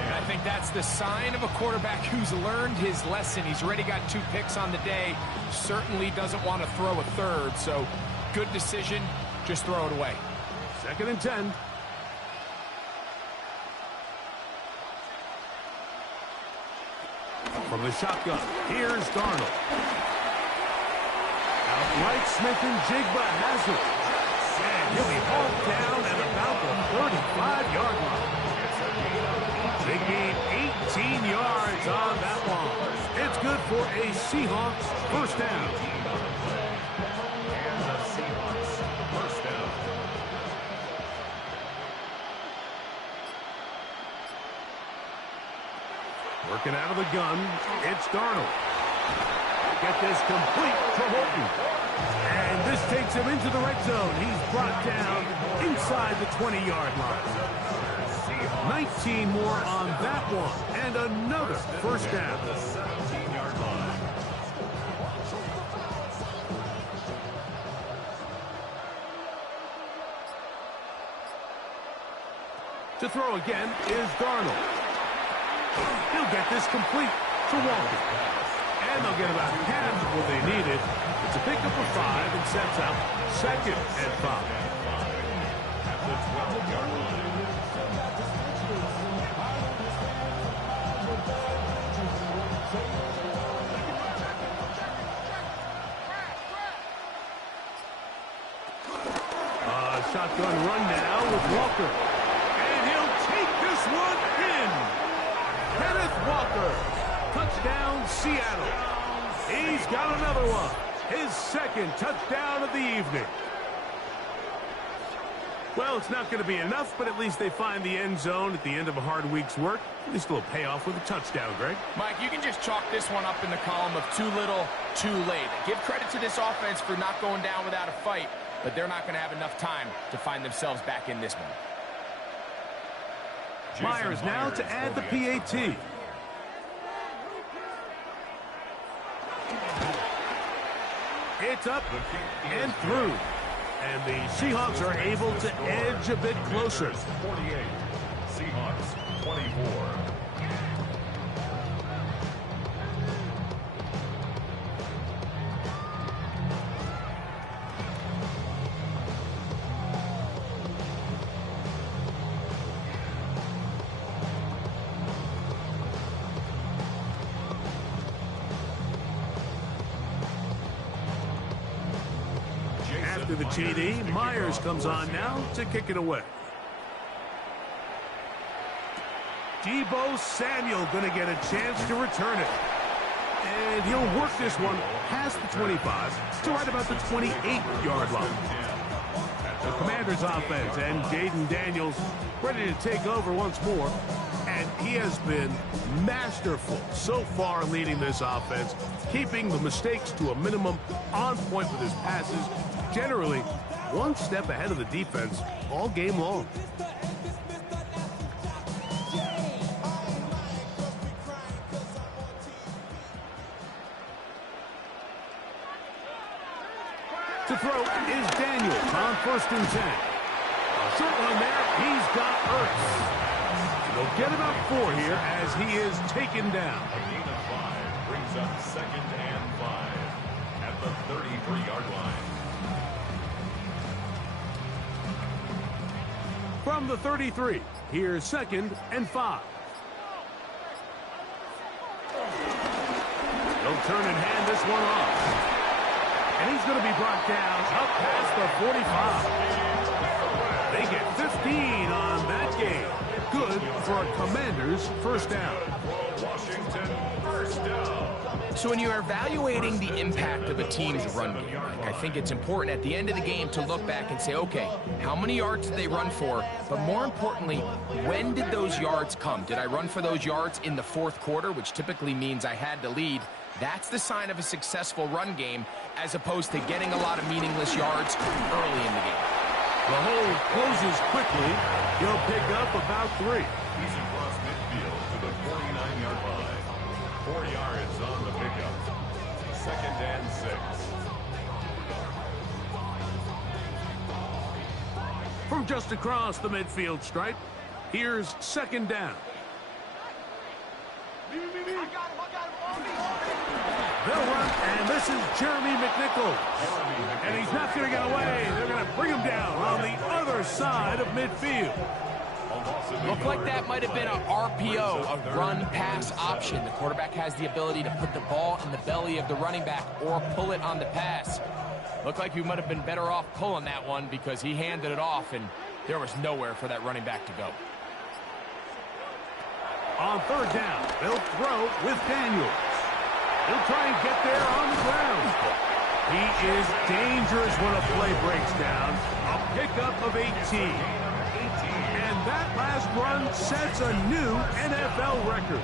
And I think that's the sign of a quarterback who's learned his lesson. He's already got 2 picks on the day. Certainly doesn't want to throw a 3rd. So good decision. Just throw it away. 2nd and 10. From the shotgun, here's Darnold. Outright Smith and Jigba has it. And he'll be hauled down at about the 35-yard line. They gain 18 yards on that one. It's good for a Seahawks 1st down. And the Seahawks 1st down. Working out of the gun, it's Darnold. Get this complete to Horton. And this takes him into the red zone. He's brought down inside the 20-yard line. 19 more on that one. And another 1st down. The 17-yard line. To throw again is Darnold. He'll get this complete to Walker. And they'll get about half of what they needed. It's a pickup of 5 and sets up 2nd and 5. At the 12-yard line. Shotgun run now with Walker. And he'll take this one in. Kenneth Walker. Touchdown, Seattle. He's got another one. His 2nd touchdown of the evening. Well, it's not going to be enough, but at least they find the end zone at the end of a hard week's work. At least a little payoff with a touchdown, Greg. Mike, you can just chalk this one up in the column of too little, too late. Give credit to this offense for not going down without a fight, but they're not going to have enough time to find themselves back in this one. Myers now to add the PAT. It's up and through. And the Seahawks are able to edge a bit closer. 48. Seahawks 24. After the TD, Myers comes on now to kick it away. Deebo Samuel going to get a chance to return it. And he'll work this one past the 25 to right about the 28-yard line. The Commanders offense and Jaden Daniels ready to take over once more. And he has been masterful so far leading this offense, keeping the mistakes to a minimum, on point with his passes, generally one step ahead of the defense all game long. To throw is Daniels on 1st and 10. Short one there, he's got Ertz. They'll get about 4 here as he is taken down. A gain of 5 brings up 2nd and 5 at the 33-yard line. From the 33, here's 2nd and 5. They'll turn and hand this one off. And he's going to be brought down up past the 45. They get 15 on that game. Good for a Commanders 1st down. Washington 1st down. So when you're evaluating the impact of a team's run game, I think it's important at the end of the game to look back and say, okay, how many yards did they run for? But more importantly, when did those yards come? Did I run for those yards in the 4th quarter, which typically means I had to lead? That's the sign of a successful run game, as opposed to getting a lot of meaningless yards early in the game. The hole closes quickly. He'll pick up about 3. He's across midfield to the 49-yard line. 4 yards 2nd and 6. From just across the midfield stripe, here's 2nd down. They'll run, and this is Jeremy McNichols. And he's not going to get away. They're going to bring him down on the other side of midfield. Looked like that might have been an RPO, a run-pass option. The quarterback has the ability to put the ball in the belly of the running back or pull it on the pass. Looked like he might have been better off pulling that one because he handed it off, and there was nowhere for that running back to go. On 3rd down, they'll throw with Daniels. He'll try and get there on the ground. He is dangerous when a play breaks down. A pickup of 18. And that last run sets a new NFL record.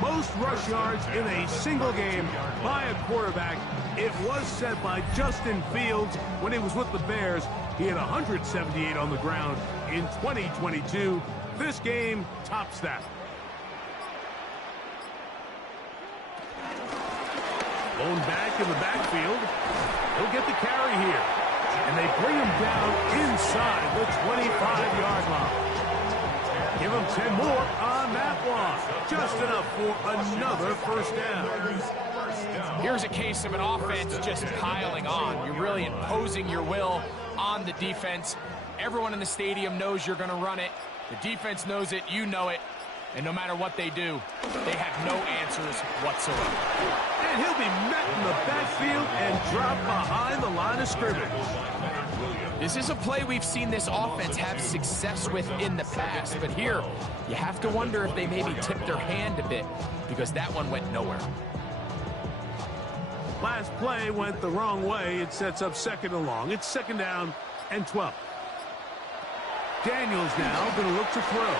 Most rush yards in a single game by a quarterback. It was set by Justin Fields when he was with the Bears. He had 178 on the ground in 2022. This game tops that. Blown back in the backfield. He'll get the carry here. And they bring him down inside the 25-yard line. Give him 10 more on that one. Just enough for another 1st down. Here's a case of an offense just piling on. You're really imposing your will on the defense. Everyone in the stadium knows you're going to run it. The defense knows it. You know it. And no matter what they do, they have no answers whatsoever. And he'll be met in the backfield and dropped behind the line of scrimmage. This is a play we've seen this offense have success with in the past. But here, you have to wonder if they maybe tipped their hand a bit because that one went nowhere. Last play went the wrong way. It sets up 2nd and long. It's 2nd down and 12. Daniels now going to look to throw.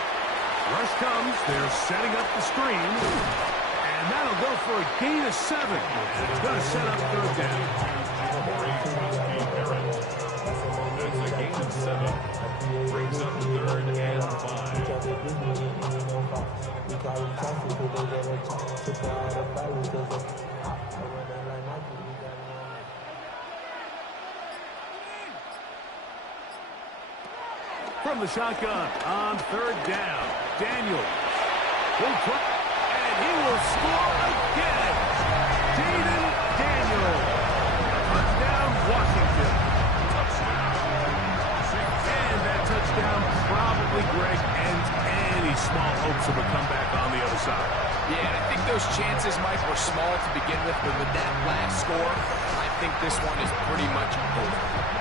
Rush comes. They're setting up the screen. And that'll go for a gain of 7. And it's going to set up 3rd down. That's a gain of 7. Brings up 3rd and 5. From the shotgun on 3rd down, Daniels will try, and he will score again. Jaden Daniels. Touchdown, Washington. And that touchdown probably, Greg, ends any small hopes of a comeback on the other side. Yeah, and I think those chances, Mike, were small to begin with, but with that last score, I think this one is pretty much over.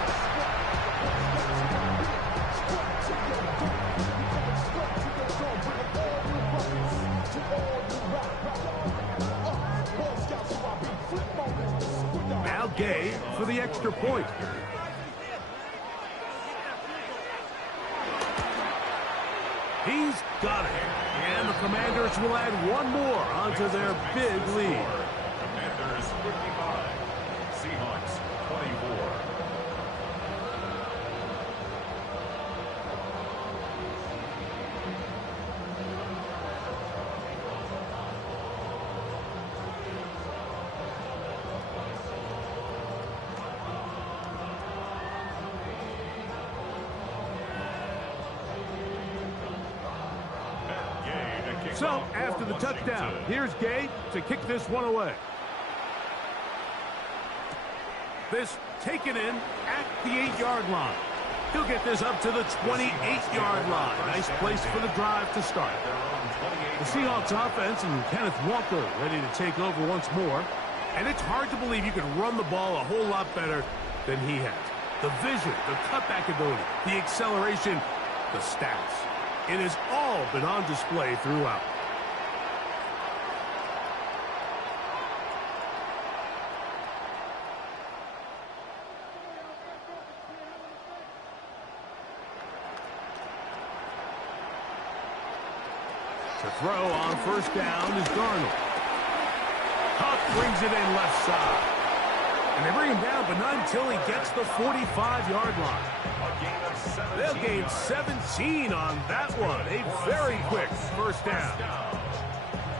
Gay for the extra point. He's got it. And the Commanders will add one more onto their big lead. Commanders 55, Seahawks 24. So, after the touchdown, here's Gay to kick this one away. This taken in at the 8-yard line. He'll get this up to the 28-yard line. Nice place for the drive to start. The Seahawks offense and Kenneth Walker ready to take over once more. And it's hard to believe you can run the ball a whole lot better than he has. The vision, the cutback ability, the acceleration, the stats. It has all been on display throughout. To throw on 1st down is Darnold. Huff brings it in left side. And they bring him down, but not until he gets the 45-yard line. They'll gain 17 on that one. A very quick 1st down.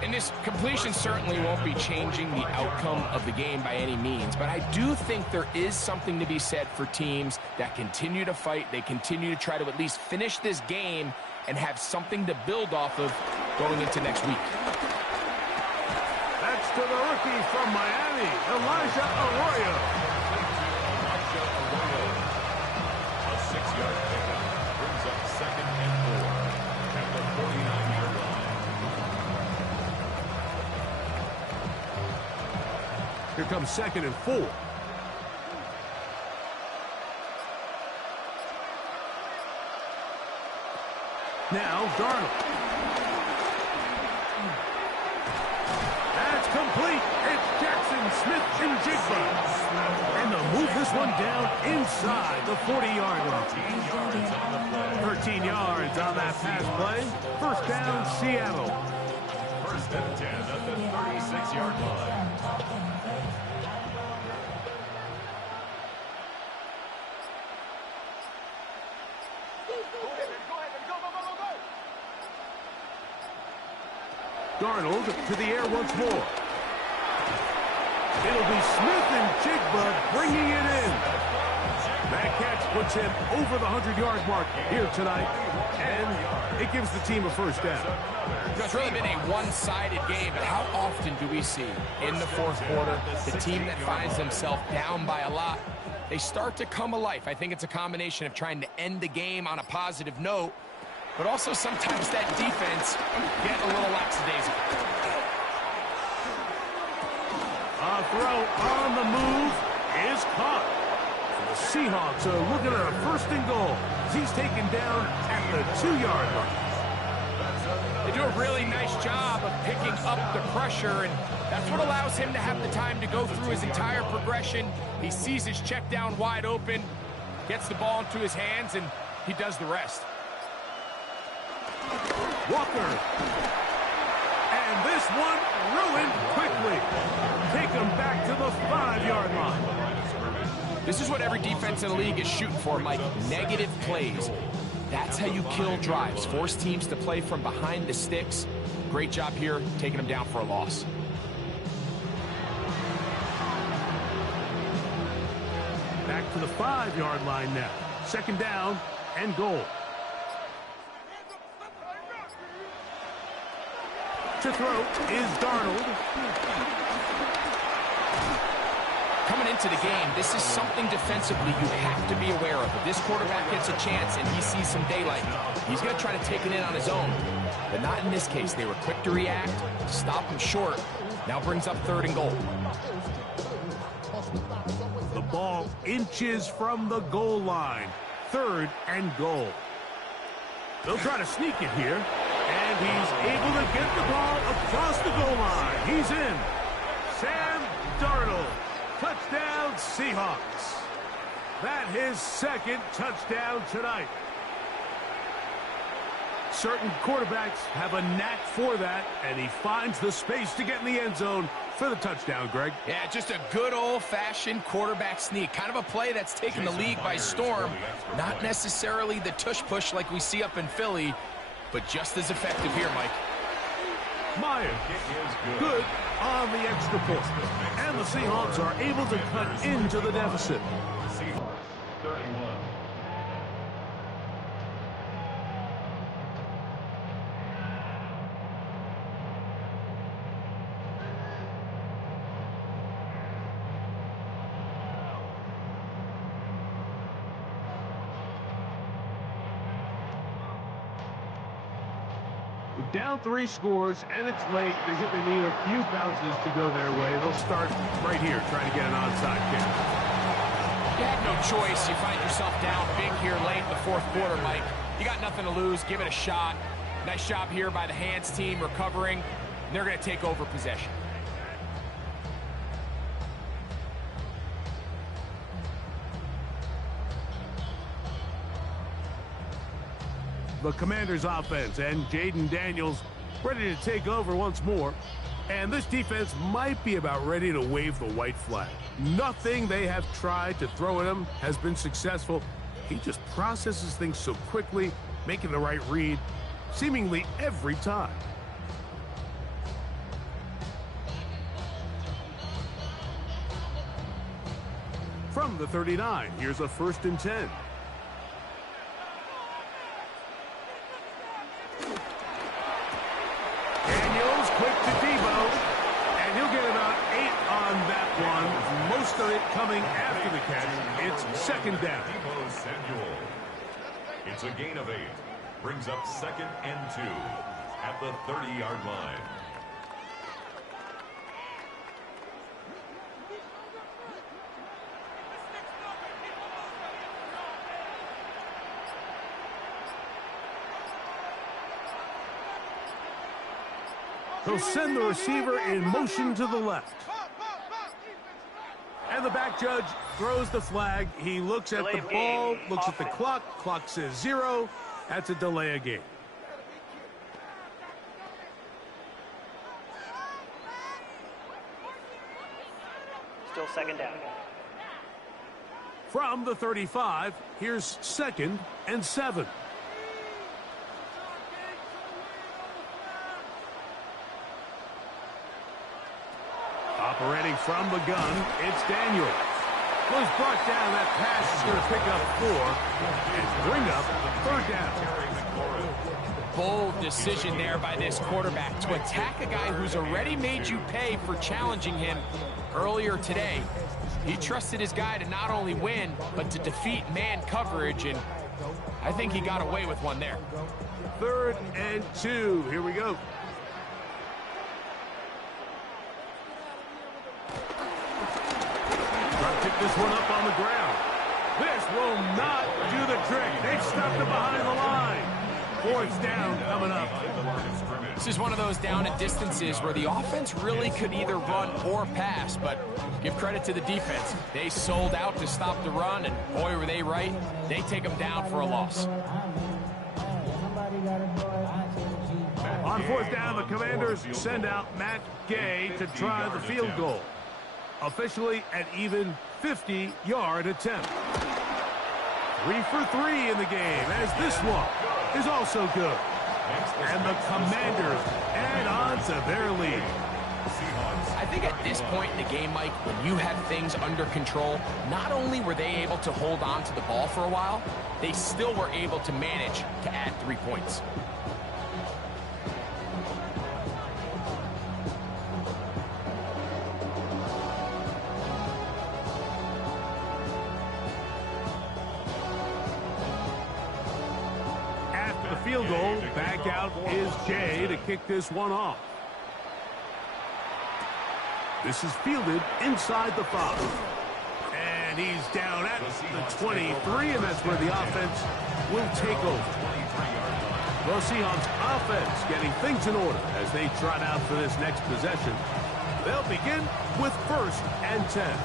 And this completion certainly won't be changing the outcome of the game by any means, but I do think there is something to be said for teams that continue to fight. They continue to try to at least finish this game and have something to build off of going into next week. That's to the rookie from Miami, Elijah Arroyo. A 6-yard pickup brings up 2nd and 4 at the 49-yard line. Here comes 2nd and 4. Now, Darnold. That's complete. It's Jackson Smith-Njigba. And they'll move this one down inside the 40-yard line. 13 yards on that pass play. First down, Seattle. 1st and 10 at the 36-yard line. Darnold to the air once more. It'll be Smith-Njigba bringing it in. That catch puts him over the 100-yard mark here tonight, and it gives the team a first down. It's really been a one-sided game, but how often do we see in the fourth quarter the team that finds themselves down by a lot, they start to come alive? I think it's a combination of trying to end the game on a positive note, but also sometimes that defense get a little lackadaisical. A throw on the move is caught. The Seahawks are looking at a 1st and goal. He's taken down at the 2-yard line. They do a really nice job of picking up the pressure, and that's what allows him to have the time to go through his entire progression. He sees his check down wide open, gets the ball into his hands, and he does the rest. Walker. And this one ruined quickly. Take him back to the 5-yard line. This is what every defense in the league is shooting for, Mike. Negative plays. That's how you kill drives. Force teams to play from behind the sticks. Great job here, taking them down for a loss. Back to the 5-yard line now. 2nd down and goal. To throw is Darnold. Coming into the game, this is something defensively you have to be aware of. If this quarterback gets a chance and he sees some daylight, he's going to try to take it in on his own. But not in this case. They were quick to react, stop him short. Now brings up 3rd and goal. The ball inches from the goal line. 3rd and goal. They'll try to sneak it here. And he's able to get the ball across the goal line. He's in. Sam Darnold. Touchdown, Seahawks. That his 2nd touchdown tonight. Certain quarterbacks have a knack for that, and he finds the space to get in the end zone for the touchdown, Greg. Yeah, just a good old-fashioned quarterback sneak. Kind of a play that's taken the league by storm. Not necessarily the tush-push like we see up in Philly, but just as effective here, Mike. Myers, good on the extra point. And the Seahawks are able to cut into the deficit. 31. Down 3 scores, and it's late. They're going to need a few bounces to go their way. They'll start right here, trying to get an onside kick. You had no choice. You find yourself down big here late in the fourth quarter, Mike. You got nothing to lose. Give it a shot. Nice job here by the hands team recovering. They're going to take over possession. The Commanders' offense and Jaden Daniels ready to take over once more. And this defense might be about ready to wave the white flag. Nothing they have tried to throw at him has been successful. He just processes things so quickly, making the right read seemingly every time. from the 39. Here's a 1st and 10. Daniels quick to Debo, and he'll get about 8 on that one. Most of it coming after the catch. It's 2nd down. Debo Samuel. It's a gain of 8. Brings up 2nd and 2 at the 30-yard line. He'll send the receiver in motion to the left. And the back judge throws the flag. He looks at the ball, looks at the clock. Clock says 0. That's a delay of game. Still 2nd down. From the 35, here's 2nd and 7. Operating from the gun, it's Daniels. Was brought down. That pass is going to pick up 4 and bring up 3rd down. Bold decision there by this quarterback to attack a guy who's already made you pay for challenging him earlier today. He trusted his guy to not only win, but to defeat man coverage, and I think he got away with one there. 3rd and 2. Here we go. Pick this one up on the ground. This will not do the trick. They've stopped it behind the line. 4th down coming up. This is one of those down and distances where the offense really could either run or pass, but give credit to the defense. They sold out to stop the run, and boy, were they right. They take them down for a loss. On 4th down, the Commanders send out Matt Gay to try the field goal. Officially an even 50-yard attempt. 3 for 3 in the game, as this one is also good. And the Commanders add on to their lead. I think at this point in the game, Mike, when you have things under control, not only were they able to hold on to the ball for a while, they still were able to manage to add 3 points. Field goal, back out is Jay to kick this one off. This is fielded inside the 5. And he's down at the 23, and that's where the offense will take over. The Seahawks offense getting things in order as they trot out for this next possession. They'll begin with 1st and 10.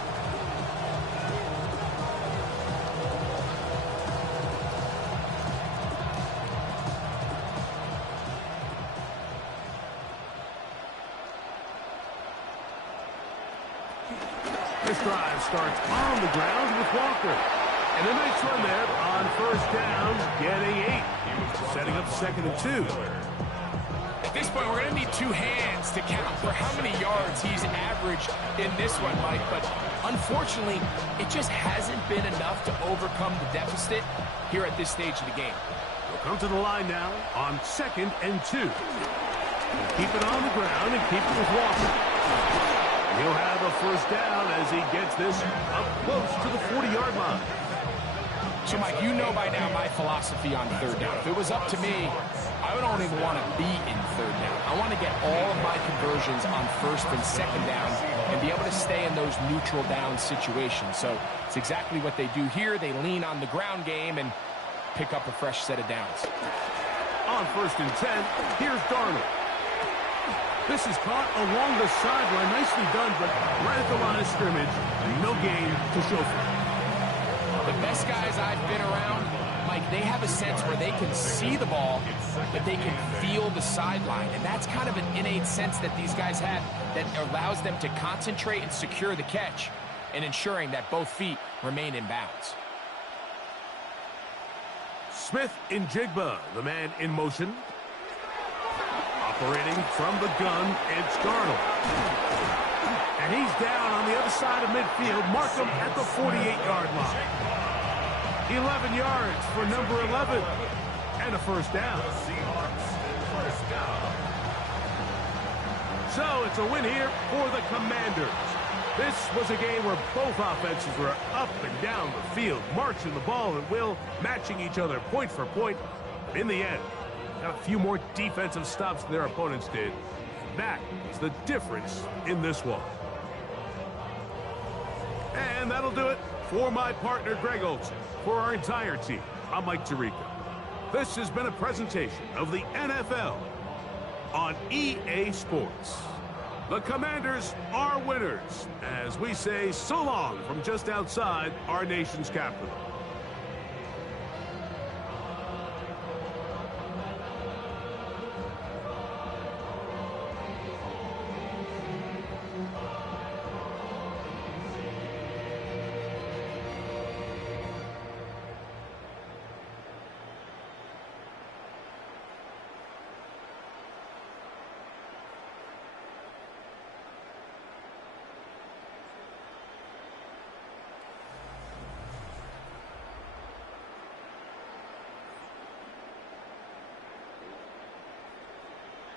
This drive starts on the ground with Walker. And a nice run there on 1st down, getting 8. Setting up 2nd and 2. At this point, we're going to need 2 hands to count for how many yards he's averaged in this one, Mike. But unfortunately, it just hasn't been enough to overcome the deficit here at this stage of the game. We'll come to the line now on 2nd and 2. Keep it on the ground and keep it with Walker. He'll have a 1st down as he gets this up close to the 40-yard line. So, Mike, you know by now my philosophy on 3rd down. If it was up to me, I don't even want to be in 3rd down. I want to get all of my conversions on 1st and 2nd down and be able to stay in those neutral down situations. So it's exactly what they do here. They lean on the ground game and pick up a fresh set of downs. On 1st and 10, here's Darnold. This is caught along the sideline. Nicely done, but right at the line of scrimmage, no gain to show for. The best guys I've been around, Mike, they have a sense where they can see the ball, but they can feel the sideline. And that's kind of an innate sense that these guys have that allows them to concentrate and secure the catch and ensuring that both feet remain in bounds. Smith in Jigba, the man in motion. Operating from the gun, it's Darnold. And he's down on the other side of midfield. Mark him at the 48-yard line. 11 yards for number 11. And a first down. Seahawks, first down. So it's a win here for the Commanders. This was a game where both offenses were up and down the field, marching the ball at will, matching each other point for point. But in the end, got a few more defensive stops than their opponents did. That is the difference in this one. And that'll do it for my partner, Greg Olsen. For our entire team, I'm Mike Tirico. This has been a presentation of the NFL on EA Sports. The Commanders are winners, as we say so long from just outside our nation's capital.